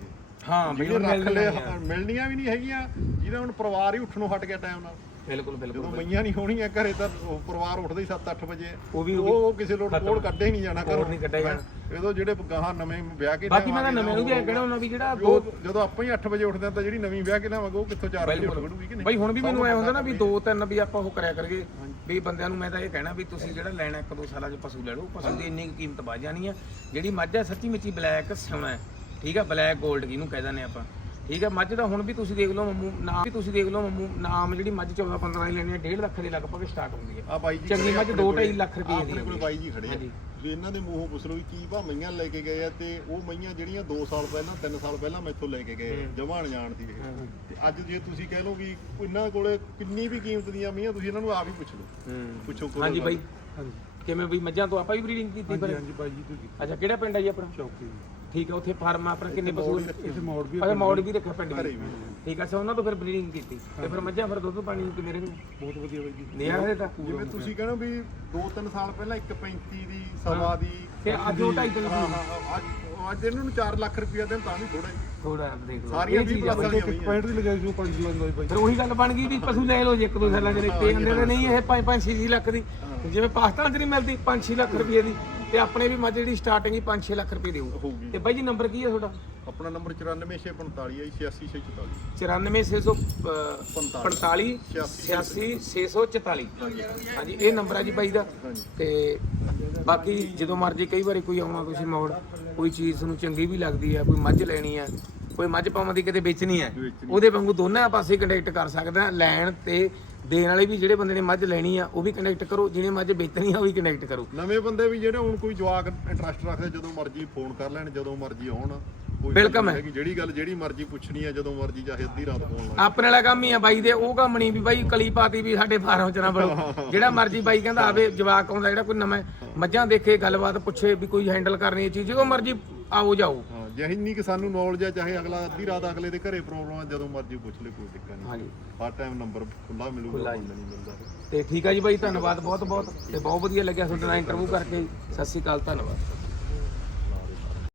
ਹਾਂ ਬਈ ਜਿਹੜੇ ਰੱਖ ਬਿਲਕੁਲ ਹਾਂ, ਮਿਲਣੀਆਂ ਵੀ ਨਹੀਂ ਹੈਗੀਆਂ ਜਿਹਦਾ ਹੁਣ ਪਰਿਵਾਰ ਹੀ ਉੱਠਣੋਂ ਹਟ ਗਿਆ ਟਾਈਮ ਨਾਲ। ਬਿਲਕੁਲ ਜਦੋਂ ਮਈਆਂ ਨਹੀਂ ਹੋਣੀਆਂ ਘਰੇ ਤਾਂ ਉਹ ਪਰਿਵਾਰ ਉੱਠਦਾ ਹੀ 7-8 ਵਜੇ। ਉਹ ਵੀ ਉਹ ਉਹ ਕਿਸੇ ਲੋਟ ਕੋਲ ਕੱਢੇ ਹੀ ਨਹੀਂ ਜਾਣਾ ਕੋਲ ਨਹੀਂ ਕੱਢਿਆ ਜਾਣਾ। ਇਹਦੋਂ ਜਿਹੜੇ ਗਾਹਾਂ ਨਵੇਂ ਵਿਆਹ ਕੇ ਬਾਕੀ ਮੈਂ ਤਾਂ ਨਵੇਂ ਨੂੰ ਵੀ ਇਹ ਕਹਿਣਾ ਉਹਨਾਂ ਵੀ ਜਿਹੜਾ ਉਹ- ਜਦੋਂ ਆਪਾਂ ਹੀ 8 ਵਜੇ ਉੱਠਦੇ ਹਾਂ ਤਾਂ ਜਿਹੜੀ ਨਵੀਂ ਵਿਆਹ ਕੇ ਲਿਆਵਾਂਗੇ ਉਹ ਕਿੱਥੋਂ 4 ਵਜੇ ਉੱਠ ਖੜੂਗੀ ਕਿ ਨਹੀਂ? ਬਾਈ ਹੁਣ ਵੀ ਮੈਨੂੰ ਐ ਹੁੰਦਾ ਨਾ ਵੀ ਦੋ ਤਿੰਨ ਵੀ ਆਪਾਂ ਉਹ ਕਰਿਆ ਕਰੀਏ। ਵੀ ਬੰਦਿਆਂ ਨੂੰ ਮੈਂ ਤਾਂ ਇਹ ਕਹਿਣਾ ਵੀ ਤੁਸੀਂ ਜਿਹੜਾ ਲੈਣਾ ਇੱਕ ਦੋ ਸਾਲਾਂ 'ਚ ਪਸ਼ੂ ਲੈ ਲਓ, ਪਸ਼ੂ ਦੀ ਇੰਨੀ ਕੁ ਕੀਮਤ ਵੱਧ ਜਾਣੀ ਆ। ਜਿਹੜੀ ਮੱਝ ਆ, ਸੱਚੀ ਮੁੱਚੀ ਬਲੈਕ ਸੋਨਾ ਹੈ। ਠੀਕ ਆ ਬਲੈਕ 골ਡ ਕਿਹਨੂੰ ਕਹਿ ਦਿੰਦੇ ਆਪਾਂ। ਠੀਕ ਆ ਮੱਝ ਦਾ ਹੁਣ ਵੀ ਤੁਸੀਂ ਦੇਖ ਲਓ ਮੰਮੂ ਨਾਮ ਵੀ ਤੁਸੀਂ ਦੇਖ ਲਓ ਮੰਮੂ ਨਾਮ ਜਿਹੜੀ ਮੱਝ 14 15 ਦੀ ਲੈਣੀ ਆ 1.5 ਲੱਖ ਦੇ ਲਗਭਗ ਸਟਾਰਟ ਹੁੰਦੀ ਹੈ। ਆ ਬਾਈ ਜੀ ਚੰਗੀ ਮੱਝ ਆਪਣੇ ਦੋ ਕੋਲੇ- ਢਾਈ ਲੱਖ ਰੁਪਏ ਦੀ ਆਪਣੇ ਕੋਲ ਹੈਗੀ। ਬਾਈ ਜੀ ਖੜੇ ਆ। ਹਾਂਜੀ। ਜੇ ਇਹਨਾਂ ਦੇ ਮੂੰਹੋਂ ਪੁੱਛ ਲਓ ਵੀ ਕੀ ਭਾ ਮਈਆਂ ਲੈ ਕੇ ਗਏ ਆ ਤੇ ਉਹ ਮਈਆਂ ਜਿਹੜੀਆਂ 2 ਸਾਲ ਪਹਿਲਾਂ 3 ਸਾਲ ਪਹਿਲਾਂ ਮੈਥੋਂ ਲੈ ਕੇ ਗਏ ਜਮਾਨ ਜਾਣ ਦੀ ਤੇ ਅੱਜ ਜੇ ਤੁਸੀਂ ਕਹਿ ਲਓ ਵੀ ਇਹਨਾਂ ਕੋਲੇ ਕਿੰਨੀ ਵੀ ਕੀਮਤ ਦੀਆਂ ਮਈਆਂ ਤੁਸੀਂ ਇਹਨਾਂ ਨੂੰ ਆਪ ਹੀ ਪੁੱਛ ਲਓ। ਹੂੰ। ਪੁੱਛੋ ਕੋਲ ਹਾਂਜੀ ਬਾਈ। ਕਿਵੇਂ ਵੀ ਮੱਝਾਂ ਤੋਂ ਆਪਾਂ ਵੀ ਬਰੀਡਿੰਗ ਕੀਤੀ ਫਿਰ? ਹਾਂਜੀ ਬਾਈ ਜੀ ਤੁਸੀਂ ਅੱਛਾ ਕਿਹੜਾ ਪਿੰਡ ਹੈ ਜੀ ਆਪਣਾ? ਚੌਕੀ। ਠੀਕ ਹੈ ਉੱਥੇ ਫਾਰਮ ਆ ਆਪਣਾ ਕਿੰਨੇ ਪਸ਼ੂ ਇੱਥੇ ਮੋੜ ਵੀ ਅੱਛਾ ਮੌੜ ਵੀ ਰੱਖਿਆ ਪਿੰਡ ਵਿੱਚ। ਵੀ ਠੀਕ ਹੈ ਅੱਛਾ ਉਹਨਾਂ ਤੋਂ ਫਿਰ ਬਰੀਡਿੰਗ ਕੀਤੀ। ਤੇ ਫਿਰ ਮੱਝਾਂ ਫਿਰ ਦੁੱਧ ਪਾਣੀ ਕਿਵੇਂ ਰਹਿੰਦੇ? ਬਹੁਤ ਵਧੀਆ ਬਾਈ ਜੀ। ਨਿਆ ਹੈ ਤਾਂ। ਜਿਵੇਂ ਤੁਸੀਂ ਕਹਿੰਦੇ ਵੀ 2-3 ਸਾਲ ਪਹਿਲਾਂ 1.35 ਦੀ ਸਵਾ ਦੀ ਤੇ ਅੱਜ ਉਹ ਢਾਈ ਤਿੰਨ ਹਾਂ ਅੱਜ ਅੱਜ ਇਹਨਾਂ ਨੂੰ 4 ਲੱਖ ਰੁਪਇਆ ਦੇਣ ਤਾਂ ਵੀ ਥੋੜਾ ਥੋੜਾ ਦੇਖ ਲਓ। ਸਾਰੀਆਂ ਇਹ 20 ਚੀਜ਼ ਆ ਪਲੱਸ। ਵਾਲੀਆਂ ਹੋਈਆਂ। ਪੁਆਇੰਟ ਦੀ ਲਗਾਈ ਸੀ 5 ਲੱਖ ਦਾ ਬਾਈ। ਫਿਰ ਉਹੀ ਗੱਲ ਬਣ ਗਈ ਵੀ ਪਸ਼ੂ ਲੈ ਲਓ ਜੇ ਇੱਕ ਦੋ ਸਾਲਾਂ ਦੇ ਤੇ ਅੰਦੇ ਦੇ ਨਹੀਂ ਇਹ 5-5 6 ਲੱਖ ਦੀ। ਜਿਵੇਂ ਪਾਕਿਸਤਾਨ 'ਚ ਨਹੀਂ ਮਿਲਦੀ 5-6 ਲੱਖ ਰੁਪਏ ਦੀ। ਤੇ ਆਪਣੇ ਵੀ ਮੱਝ ਜਿਹੜੀ ਸਟਾਰਟਿੰਗ ਹੀ 5-6 ਲੱਖ ਰੁਪਏ ਦੇਊ ਹੋਊਗੀ। ਤੇ ਬਾਈ ਜੀ ਨੰਬਰ ਕੀ ਹੈ ਤੁਹਾਡਾ? ਆਪਣਾ ਨੰਬਰ 94645 ਹੈ 86644 94645 86644 ਹਾਂਜੀ। ਇਹ ਨੰਬਰ ਹੈ ਜੀ ਬਾਈ ਦਾ। ਤੇ ਬਾਕੀ ਜਦੋਂ ਮਰਜ਼ੀ ਕਈ ਵਾਰੀ ਕੋਈ ਆਉਣਾ ਤੁਸੀਂ ਮੋੜ ਕੋਈ ਚੀਜ਼ ਤੁਹਾਨੂੰ ਚੰਗੀ ਵੀ ਲੱਗਦੀ ਹੈ ਕੋਈ ਮੱਝ ਲੈਣੀ ਹੈ ਕੋਈ ਮੱਝ ਪਾਵਾਂ ਦੀ ਕਿਤੇ ਵੇਚਣੀ ਹੈ ਵੇਚਣੀ। ਉਹਦੇ ਵਾਂਗੂ ਦੋਨਾਂ ਪਾਸੇ ਕੰਟੈਕਟ ਕਰ ਸਕਦਾ। ਲੈਣ ਤੇ ਦੇਣ ਵਾਲੇ ਵੀ ਜਿਹੜੇ ਬੰਦੇ ਨੇ ਮੱਝ ਲੈਣੀ ਆ ਉਹ ਵੀ ਕਨੈਕਟ ਕਰੋ ਜਿਹਨੇ ਮੱਝ ਵੇਚਣੀ ਆ ਉਹ ਵੀ ਕਨੈਕਟ ਕਰੋ। ਨਵੇਂ ਬੰਦੇ ਵੀ ਜਿਹੜੇ ਹੁਣ ਕੋਈ ਜਵਾਕ ਇੰਟਰਸਟ ਰੱਖਦੇ ਜਦੋਂ ਮਰਜ਼ੀ ਫੋਨ ਕਰ ਲੈਣ ਜਦੋਂ ਮਰਜ਼ੀ ਆਉਣ। ਕੋਈ ਗੱਲ ਹੈ। ਜਿਹੜੀ ਗੱਲ ਜਿਹੜੀ ਮਰਜ਼ੀ ਪੁੱਛਣੀ ਹੈ ਜਦੋਂ ਮਰਜ਼ੀ ਚਾਹੇ ਅੱਧੀ ਰਾਤ ਫੋਨ ਲਾ ਆਪਣੇ ਵਾਲਾ ਕੰਮ ਹੀ ਆ ਬਾਈ ਦੇ ਉਹ ਕੰਮ ਨਹੀਂ ਵੀ ਬਾਈ ਕਲੀ ਪਾਤੀ ਵੀ ਸਾਡੇ ਫਾਰਮ ਚ ਨਾ ਬੜੋ ਜਿਹੜਾ ਮਰਜ਼ੀ ਬਾਈ ਕਹਿੰਦਾ ਆਵੇ ਜਵਾਕ ਆਉਂਦਾ ਜਿਹੜਾ ਕੋਈ ਨਵਾਂ ਮੱਝਾਂ ਦੇਖੇ ਗੱਲਬਾਤ ਪੁੱਛੇ ਵੀ ਕੋਈ ਹੈਂਡਲ ਕਰਨੀ ਇਹ ਚੀਜ਼ ਜਦੋਂ ਮਰਜ਼ੀ ਆਓ ਜਾਓ। ਜੇ ਇੰਨੀ ਕਿ ਸਾਨੂੰ ਨੌਲੇਜ ਹੈ ਚਾਹੇ ਅਗਲਾ ਅੱਧੀ ਰਾਤ ਅਗਲੇ ਦੇ ਘਰੇ ਪ੍ਰੋਬਲਮ ਹੈ ਜਦੋਂ ਮਰਜ਼ੀ ਪੁੱਛ ਲੈ ਕੋਈ ਦਿੱਕਤ ਨਹੀਂ। ਹਾਂਜੀ। ਹਰ ਟਾਈਮ ਨੰਬਰ ਖੁੱਲਾ ਮਿਲੂਗਾ ਬੰਦ ਨਹੀਂ ਮਿਲਦਾ। ਤੇ ਠੀਕ ਆ ਜੀ ਬਾਈ ਧੰਨਵਾਦ ਬਹੁਤ ਬਹੁਤ ਤੇ ਬਹੁਤ ਵਧੀਆ ਲੱਗਿਆ ਤੁਹਾਡੇ ਨਾਲ ਇੰਟਰਵਿਊ ਕਰਕੇ। ਸਤਿ ਸ਼੍ਰੀ ਅਕਾਲ ਧੰਨਵਾਦ।